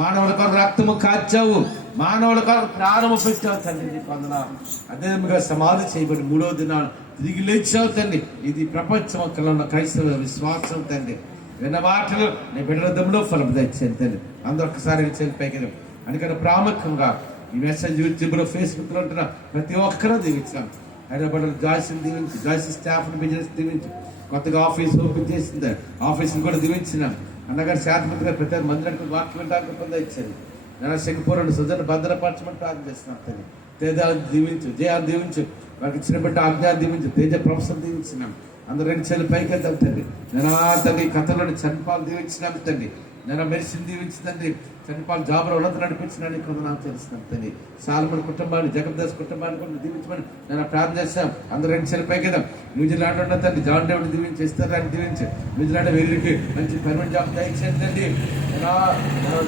మానవుల కొరకు రక్తము కాచావు, మానవుల కొరకు ప్రాణము పెట్టావు తండ్రి. నీ వందనాలు. అదేవిధంగా సమాధి చేయబడి 3వ దినాలు తిరిగి లేచావు తండ్రి. ఇది ప్రపంచం ఉన్న క్రైస్తవ విశ్వాసం తండ్రి. విన్న మాటలు నీ బిడ్డలో ఫలం తెచ్చాను తండ్రి. అందరూ ఒక్కసారి చెల్లిపైకి అందుకని ప్రాముఖ్యంగా ఈ మెసేజ్ యూట్యూబ్లో ఫేస్బుక్లో ఉంటున్న ప్రతి ఒక్కరూ దీవించాం. హైదరాబాద్ జాయిస్ని దీవించి, జాయిస్ స్టాఫ్ని బిజినెస్ దీవించి, కొత్తగా ఆఫీస్ ఓపెన్ చేసింది, ఆఫీస్ని కూడా దీవించినాం. అన్నగారు శాంతిమంత్రి గారు ప్రతి మందిరానికి వాక్యం పొందా ఇచ్చారు. నేను సింగపూర్ సుజన్ భద్రపరచమని ప్రార్థన చేస్తున్నాను తండ్రి. తేజాన్ని దీవించు, జయాన్ని దీవించు, వారికి ఇచ్చిన బిడ్డ ఆజ్ఞాన్ని దీవించు, తేజ ప్రొఫెసర్ దీవించినాం. అందరూ 2 చేతులు పైకి వెళ్తాం తండ్రి. నేను తండ్రి కథలోని చనిపాలు దీవించినాం తండ్రి. నేను మెడిసిన్ దీవించిందండి, చనిపాలు జాబులో ఉన్నత నడిపించినని కొంత నాకు తెలుస్తున్నాను తండ్రి. సాల్మన్ కుటుంబాన్ని, జగదాస్ కుటుంబాన్ని కూడా దీవించమని నేను ప్రార్థన చేస్తాం. అందరూ 2 చేతులు పైకి వెళ్దాం. న్యూజిలాండ్ ఉన్న తండ్రి జాన్ డేవిడ్ దీవించి, ఇస్తారాన్ని దీవించి, న్యూజిలాండ్ వీరికి మంచి పర్మనెంట్ జాబ్ దయచేయండి తండ్రి. నేను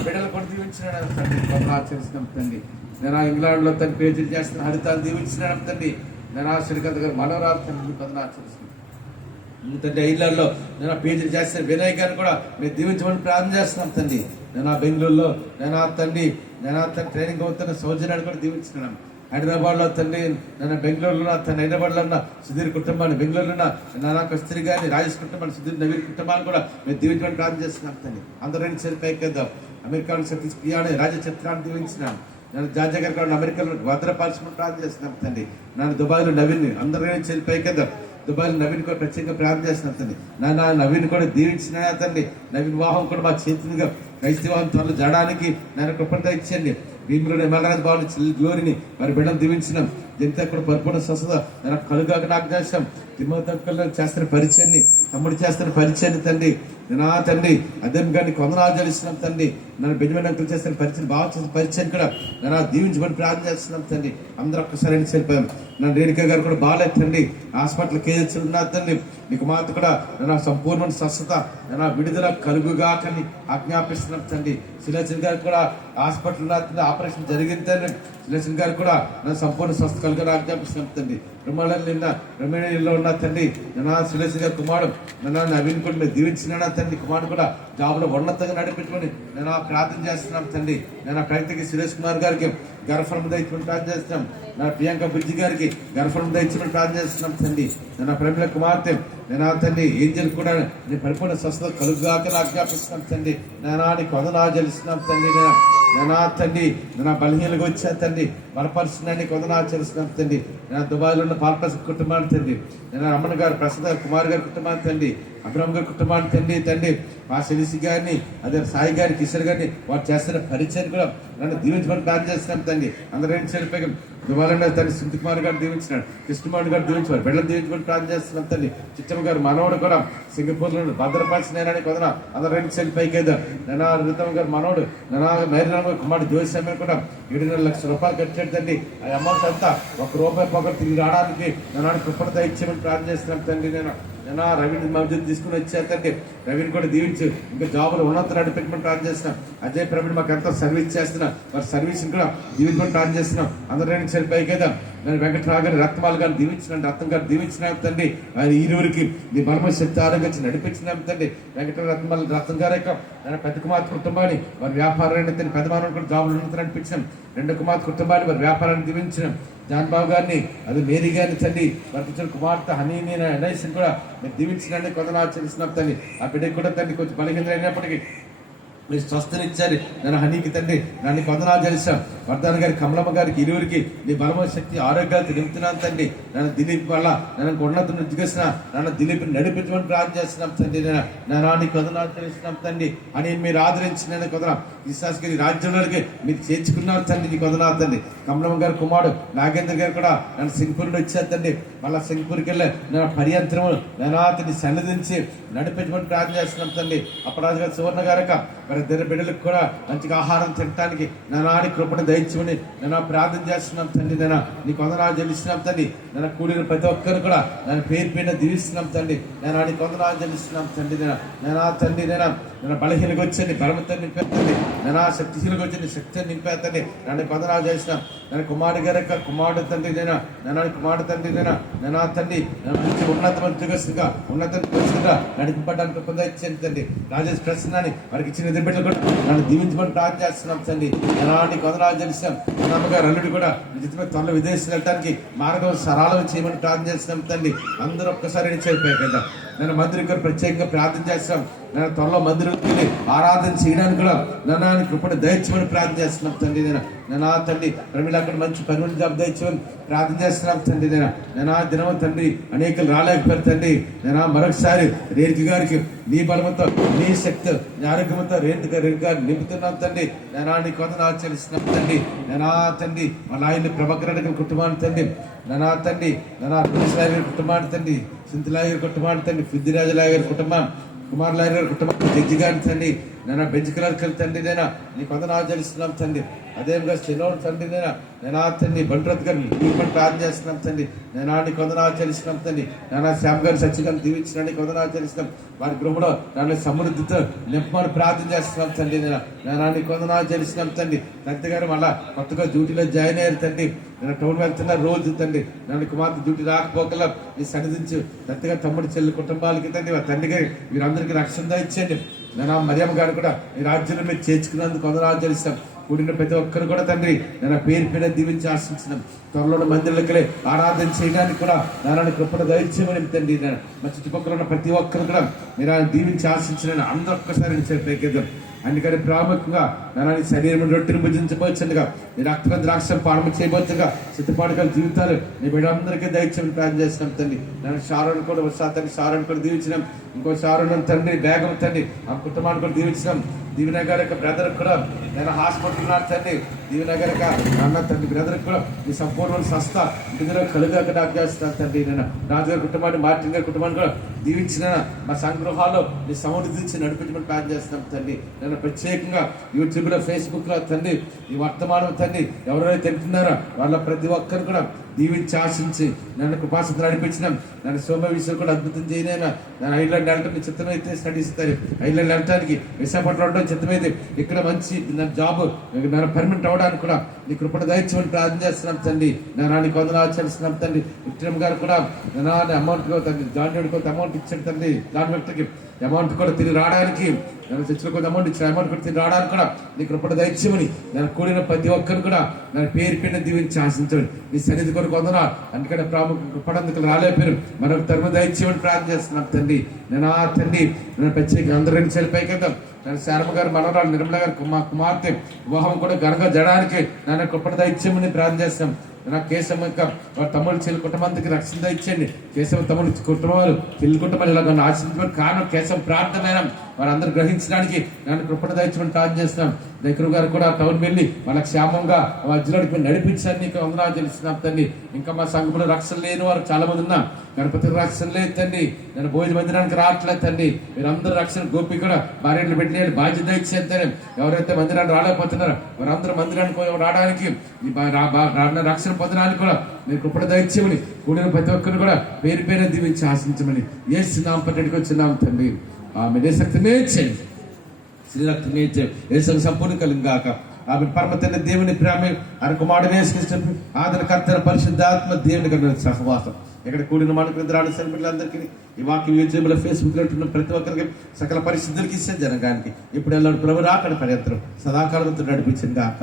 బిడ్డలు కూడా దీవించిన తండ్రి ఆచరిస్తున్నాం తండ్రి. నేను ఇంగ్లాండ్లో తన పేజీలు చేస్తున్న హరితాలు దీవించినాం తండ్రి. నేను శ్రీకాంత్ గారు మనోరాలు తండ్రి కొంత ఆచరిస్తున్నాం తండ్రి. ఐర్లాండ్లో నేను పేజీలు చేస్తాను వినయ్ గారిని కూడా మీరు దీవించమని ప్రార్థన చేస్తున్నాం తండ్రి. నేను బెంగళూరులో నేను తండ్రి ట్రైనింగ్ అవుతున్న సౌజన్యాన్ని కూడా దీవించినాం. హైదరాబాద్లో తండ్రి నన్ను బెంగళూరులో తన హైదరాబాద్లో ఉన్న సుధీర్ కుటుంబాన్ని, బెంగళూరులో ఉన్న నాన్న కస్తూరి గారిని, రాజేష్ కుటుంబాన్ని, సుధీర్ నవీన్ కుటుంబాన్ని కూడా మేము దీవించడానికి ప్రార్థన చేస్తున్నాం తండ్రి. అందరూ సరిపోయిద్దాం. అమెరికాలో సతీష్ ప్రియాని రాజచిత్రాన్ని దీవించినాం. నేను జార్జా గారు కూడా అమెరికాలో భద్రపరచమని ప్రార్థన చేస్తున్నాం తండ్రి. నన్ను దుబాయ్లో నవీన్ అందరూ చెల్లిపోయిద్దాం. దుబాయ్లో నవీన్ కూడా ప్రత్యేకంగా ప్రార్థన చేస్తున్నాం తండ్రి. నాన్న నవీన్ కూడా దీవించిన తండ్రి. నవీన్ వివాహం కూడా మా చేతులుగా క్రైస్తవం త్వరలో జరగడానికి నేను కృపణ ఇచ్చండి. భీములు ఎమ్మెల్యేరాజు బాబు గ్లోరిని వారి బిడ్డను దీవించినాం. దీంతో కూడా పరిపూర్ణ స్వస్థత నేను కలుగాక నాకు చేస్తాం. తిమ్మతక్కలు చేస్తున్న పరిచయాన్ని, తమ్ముడు చేస్తున్న పరిచయాన్ని తండ్రి నా తండ్రి అదే కానీ కొందనాలు జలిస్తున్నాం తండ్రి. నన్ను బెంజమిన్ అంకులు చేస్తున్న పరిచయం, బాగా చేసిన పరిచయం కూడా నేను దీవించమని ప్రార్థన చేస్తున్నాం తండ్రి. అందరూ ఒక్కసారి వెళ్ళిపోయాం. నన్ను రేణుకా గారు కూడా బాగాలేదు తండ్రి, హాస్పిటల్ కేజీ ఉన్నారు తండ్రి. నీకు మాత కూడా నేను సంపూర్ణమైన స్వస్థత నేను విడుదల కలుగుగాకని ఆజ్ఞాపిస్తున్నాం తండ్రి. సులోచన్ గారు కూడా హాస్పిటల్ ఉన్నారు, ఆపరేషన్ జరిగింది తండ్రి. సులోచన్ గారు కూడా నేను సంపూర్ణ స్వస్థ కలుగుని ఆజ్ఞాపిస్తున్నాం తండ్రి. రమేణలో ఉన్న తండ్రి నా సులోచన్ గారు కుమారుడు నన్ను నవీన్ కూడా మీరు దీవించిన తండ్రి. కుమారుడు కూడా జాబ్లో ఉన్నతంగా నడిపించుకొని నేను ప్రార్థన చేస్తున్నాం తండ్రి. నేను ఆ ప్రయత్నకి సురేష్ కుమార్ గారికి గర్భఫలం దయచుకుని ప్రార్థన చేస్తున్నాం. నా ప్రియాంక బుజ్జి గారికి గర్భఫలం దయచుకుని ప్రార్థన చేస్తున్నాం తండ్రి. నేను ప్రమిళ కుమార్తె నేను తండ్రి ఏంజల్ కూడా నేను పరిపూర్ణ స్వస్థత కలుగుగాక ఆజ్ఞాపిస్తున్నాం తండ్రి. నేను నీకు వందనా చెల్లిస్తున్నాం తండ్రి. నేను తండ్రి నేను బలహీనగా వచ్చా తండ్రి, బలపరుస్తున్నాన్ని వందనా చెల్లిస్తున్నాం తండ్రి. నేను దుబాయ్లో ఉన్న పాల్పస్ కుటుంబాన్ని తండ్రి, నేను రమణ గారు, ప్రసాద్ కుమార్ గారి కుటుంబాన్ని తండ్రి, అబ్రహం గారి కుటుంబాన్ని తండ్రి మా శిరీష్ గారిని, అదే సాయి గారి, కిషోర్ గారిని వారు చేస్తున్న పరిచయం కూడా నన్ను దీవించమని ప్రార్థన చేస్తున్నాం తండ్రి. అందరూ చెల్లిపోయాం. దుబాయ్లో తండ్రి సునీల్ కుమార్ గారు దీవించినాడు, కృష్ణమాడు గారు దీవించారు, బిడ్డలు దీవించమని ప్రార్థన చేస్తున్నాం తండ్రి. చిట్టమ్మ గారు మనవడు కూడా సింగపూర్లో భద్రపరిచినారని కొదన అందరూ చెల్లిపోయికేదా. నేను రుతమ్మ గారు మనవడు నైరామ కుమారుడు జోస్వామి కూడా 7.5 లక్షల రూపాయలు కట్టాడు తండ్రి. ఆ అమౌంట్ అంతా ₹1 పొగలు తిరిగి రావడానికి నేను కృపణ ఇచ్చామని ప్రార్థన చేస్తున్నాం తండ్రి. నేను రవిని మధ్యలో తీసుకుని వచ్చేదంటే రవిని కూడా దీవించు, ఇంకా జాబులు ఉన్నత నడిపెట్టమని ప్రార్థన చేస్తున్నాం. అజయ్ ప్రవీణ్ మాకు ఎంతో సర్వీస్ చేస్తున్నాం, వారి సర్వీస్ కూడా దీవించమని ప్రార్థన చేస్తున్నాం. అందరూ పైకేదా. నేను వెంకటరావు గారి, రత్నమాల గారిని దీవించినాను, రత్నం గారు దీవించినాం తండ్రి. ఆయన ఈరువురికి నీ బలమ శక్తి ఆరోగ్యం నడిపించినాం తండ్రి. వెంకట రత్నమాల రత్నం గారి యొక్క నేను పెద్ద కుమార్ కుటుంబాన్ని వారి వ్యాపారాన్ని తండ్రి, పెద్ద మానవుడు కూడా జాబులు ఉన్నత నడిపించినాం. 2 కుమార్ కుటుంబాన్ని వారి వ్యాపారాన్ని దీవించినాం. జాన్బాబు గారిని, అది మేరీ గారిని తండ్రి, వారికి కుమార్తె హనీని నైస్ని కూడా మీరు దీవించినండి కొందరు ఆచరిస్తున్నాం తండ్రి. ఆ బిడ్డకి కూడా తండ్రి కొంచెం బలహీన అయినప్పటికీ మీరు స్వస్థనిచ్చారు. నేను హనీకి తండ్రి నన్ను కొందనాలు చేస్తాం. వర్ధన్ గారి, కమలమ్మ గారికి, ఇరువురికి నీ బలమ శక్తి ఆరోగ్యాలు నింపుతున్నాను తండ్రి. నన్ను దిలీప్ వల్ల నన్ను ఉన్నత ఉద్యోగిస్తున్నా, నన్ను దిలీప్ నడిపించమని ప్రార్థన చేస్తున్నాం తండ్రి. నేను నీ కొందనాలు చేస్తున్నాం తండ్రి అని మీరు ఆదరించి నేను కొందరం విశ్వాసగిరి రాజ్యంలోకి మీరు చేర్చుకున్నారు తండ్రి. నీ కొందనాలు తండ్రి. కమలమ్మ గారి కుమారుడు నాగేంద్ర గారు కూడా నన్ను సింగపూర్ వచ్చారు తండ్రి. మళ్ళీ సింగపూర్కి వెళ్ళి నేను పర్యంతరము నేను అతన్ని సన్నిధించి నడిపించమని ప్రార్థన చేస్తున్నాం తండ్రి. అప్పరాజు గారు, సువర్ణ గారు మరి ఇద్దరు బిడ్డలకు కూడా మంచిగా ఆహారం తినడానికి నానాడి కృపను దయచుకుని నేను ప్రార్థన చేస్తున్నాం తండ్రి. నేను నీ కొందనాలు చెల్లిస్తున్నాం తండ్రి. నేను కూడిన ప్రతి ఒక్కరు కూడా నేను పేరు పైన దీవిస్తున్నాం తండ్రి. నేను నీ కొందనాలు చెల్లిస్తున్నాం తండ్రి. నేను తండ్రి నేను బలహీనగా వచ్చి బలమతో నింపేతండి, నేను శక్తిశీలకు వచ్చి శక్తిని నింపేతండి. నన్ను కొందనాలు చేసినాం. నేను కుమారుడు గారి యొక్క కుమారుడు తండ్రి. నేను కుమారుడు తండ్రి. నేను తండ్రి మంచి ఉన్నత ఉద్యోగస్తుగా ఉన్నత ఉద్యోగస్తుగా నడిపడానికి పొంద ఇచ్చాను తండ్రి. రాజేష్ ప్రసన్నాన్ని వారికి ఇచ్చిన బిడ్డలు కూడా నన్ను దీవించమని ప్రార్థన చేస్తున్నాం తండ్రి. నేను కొందనాలు చేస్తాం. అమ్మగారు అల్లుడు కూడా నిజమే త్వరలో విదేశాలు వెళ్ళడానికి మార్గం సరళం చేయమని ప్రార్థన చేస్తున్నాం తండ్రి. అందరూ ఒక్కసారి చేరిపోయాయి కదా. నేను మందిరం గారు ప్రత్యేకంగా ప్రార్థన చేస్తాం. నేను త్వరలో మందిరంకి వెళ్ళి ఆరాధన చేయడానికి కూడా నన్ను కృపణ దయచేయమని ప్రార్థన చేస్తున్నాం తండ్రి. నేను తండ్రి ప్రమిళ అక్కడ మంచి పని జాబ్ దయచేయమని ప్రార్థన చేస్తున్నాం తండ్రి. నేను దినం తండ్రి అనేకలు రాలేకపోయారు తండ్రి. నేను మరొకసారి రేణుక గారికి నీ బలమంతో, నీ శక్తి, నీ ఆరోగ్యంతో రేణుక గారిని నింపుతున్నాం తండ్రి. నేను నీ కొంత ఆచరిస్తున్నాం తండ్రి. నేను తండ్రి వాళ్ళ ఆయన ప్రభాకర్ రెడ్డి కుటుంబాన్ని తండ్రి. నేను తండ్రి పులిస్లాయ గారి కుటుంబాన్ని తండ్రి, సింతలాయ గారి కుటుంబాన్ని తండ్రి, సిద్ధిరాజులాయ గారి కుటుంబం, కుమార్ లాయర్ గారి కుటుంబం, జడ్జి గారిని తండ్రి. నేను బెంచ్ కలర్కి తండ్రి. నీ కొందరు ఆచరిస్తున్నాం తండ్రి. అదేవిధంగా శనివారం తండ్రి. నేను తండ్రి బండ్రత్ గారిని దీపని ప్రార్థన చేస్తున్నాం తండ్రి. నేను నీ కొందరు ఆచరిస్తున్నాం తండ్రి. నేను శ్యామ్ గారి సత్యగారిని దీవించిన కొందరు ఆచరిస్తున్నాం. వారి గృహంలో నన్ను సమృద్ధితో నింపమని ప్రార్థన చేస్తున్నాం తండ్రి. నేను నీ కొందరు ఆచరిస్తున్నాం తండ్రి. తండ్రి గారు మళ్ళా కొత్తగా డ్యూటీలో జాయిన్ అయ్యారు తండ్రి. నేను టౌన్ వెళ్తున్నా రోజు తండ్రి. నన్ను కుమార్తె డ్యూటీ రాకపోకలా నీ సన్నిధించు తండ్రిగా తమ్ముడు చెల్లి కుటుంబాలకి తండ్రి, తండ్రి గారి వీరందరికీ రక్షణ ఇచ్చేయండి. నేను మరియమ్మ గారు కూడా ఈ రాజ్యంలో మీరు చేర్చుకున్నందుకు కొందరు ఆచరిస్తాం. కూడిన ప్రతి ఒక్కరు కూడా తండ్రి నేను పేరు పేరు దీవించి ఆశించిన త్వరలో మందిరాలకి ఆరాధన చేయడానికి కూడా నారాయణ కృపణ దయచేయమని తండ్రి మా చుట్టుపక్కల ఉన్న ప్రతి ఒక్కరు కూడా మీరు ఆయన దీవించి ఆశించిన అందరూ ఒక్కసారి చెప్పేద్దాం. అందుకని ప్రాముఖ్యంగా నారాయణ శరీరం రొట్టెను భుజించబోతుండగా నీ రక్త ద్రాక్ష పానము చేయబోతుండగా సిద్ధపాటుగా జీవితాలు నీ బిడ్డలందరికీ దయచేయమని ప్రార్థన చేస్తున్నాం తండ్రి. నేను షారోన్ కూడా వస్తాను, షారోన్ కూడా దీవించినాం, ఇంకో షారోన్ తండ్రి బేగం తండ్రి ఆ కుటుంబాన్ని కూడా దీవించినాం. దీవెన గారి యొక్క బ్రదర్ కూడా నేను హాస్పిటల్ ఉన్నాను తండ్రి. దీవెన గారి అన్న తండ్రి బ్రదర్ కూడా నీ సంపూర్ణ స్వస్థ ఇంటిలో కలుగా డాక్టర్ చేస్తున్నాను తండ్రి. నేను రాజుగారి కుటుంబాన్ని మార్టిన్ గారి కుటుంబాన్ని కూడా దీవించిన మా సంగృహాల్లో నీ సమృద్ధి నడిపించమని ప్లాన్ చేస్తున్నాం తండ్రి. నేను ప్రత్యేకంగా యూట్యూబ్లో ఫేస్బుక్లో తండ్రి ఈ వర్తమానం తండ్రి ఎవరైతే తింటున్నారో వాళ్ళ ప్రతి ఒక్కరు కూడా దీవించి ఆశించి నన్ను కృపాసత నడిపించినాం. నన్ను సోమ విషయం కూడా అద్భుతం చేయనైనా నేను ఐర్లాండ్ వెళ్ళడానికి చిత్తమైతే స్టడీస్ ఇస్తారు. ఐర్లాండ్ వెళ్ళడానికి విశాఖపట్నంలో ఉండడం చిత్తమైతే ఇక్కడ మంచి నా జాబ్ నన్ను పర్మనెంట్ అవడానికి కూడా నీ కృపణ దయచేయమని ప్రార్థన చేస్తున్నాం తండ్రి. నాన్న కొందరు ఆచరిస్తున్నాం తండ్రి. విక్రమ్ గారు కూడా నాన్న అమౌంట్ తండ్రి జాయిన్ కొంత అమౌంట్ ఇచ్చాడు తండ్రి. జాన్ వ్యక్తికి అమౌంట్ కూడా తిరిగి రావడానికి నేను చర్చలో కొంత అమౌంట్ ఇచ్చిన అమౌంట్ కూడా తిరిగి రావడానికి కూడా నీ కృపణ దయచేయమని నేను కూడిన ప్రతి ఒక్కరు కూడా నన్ను పేరు పేరున దీవించి ఆశించండి. నీ సన్నిధి కొరకు వందనా. అందుకని ప్రాముఖ్య కృపడందుకు రాలేపారు మనకు తరుమ దయచేయమని ప్రార్థన చేస్తున్నాం తండ్రి. నేను ఆ తండ్రి నేను ప్రత్యేక అందరూ రెండు చేయాలి పైకెళ్తాం. నేను శారమ గారు మనవరాలు నిర్మల గారు మా కుమార్తె వివాహం కూడా ఘనంగా జరగడానికి నన్ను కృపణ దయచేయమని ప్రార్థన చేస్తాం. నా కేశవ ఇంకా వారి తమ్ముడు చెల్లి కుటుంబానికి రక్షణ ఇచ్చేయండి. కేశవ తమ్ముడు కుటుంబాలు చెల్లి కుటుంబాలు ఇలా ఆశించడానికి కారణం కేశవ ప్రార్థన వారందరూ గ్రహించడానికి నన్ను కృపణ దయచేయమని ప్రార్థన చేస్తున్నాం. దగ్గర గారు కూడా టౌన్ వెళ్ళి వాళ్ళ క్షేమంగా వజ్రాడికి నడిపించాలని నీకు వందనాలు తెలుస్తున్నాం తండ్రి. ఇంకా మా సంఘంలో రక్షణ లేని వారు చాలా మంది ఉన్నా గణపతి రక్షణ లేదు తండ్రి. నేను భోజన మందిరానికి రావట్లేదు తండ్రి. మీరందరూ రక్షణ గోపి కూడా భార్యలు పెట్టలేని బాధ్యత ఇచ్చేస్తాను. ఎవరైతే మందిరాన్ని రాలేకపోతున్నారో వారందరూ మందిరానికి రావడానికి రక్షణ పొందడానికి కూడా మీరు కృపణ దయచేయమని కూడిన ప్రతి ఒక్కరు కూడా పేరు పేరు దీవించి ఆశించమని ఏసునామం పట్టడికి వచ్చినాం తండ్రి. ఆమె దేశక్తినే చేయండి, శ్రీరక్తమే చేయండి, ఏసు సంపూర్ణ కలిగాక. ఆమె పరమ తండ్రి దేవుని ప్రేమ ఆయన కుమారుడు యేసుక్రీస్తు ఆదరణ కర్తన పరిశుద్ధాత్మ దేవుని కలిగిన సహవాసం ఇక్కడ కూడిన మనకు సరిపడిలందరికీ ఈ వాక్యం యూట్యూబ్లో ఫేస్బుక్లో ఉంటున్న ప్రతి ఒక్కరికి సకల పరిశుద్ధులకి ఇచ్చే జనగానికి ఇప్పుడు ఎల్లప్పుడు ప్రభు రాకడ పర్యంతరం సదాకాలంతో నడిపించింది కాక.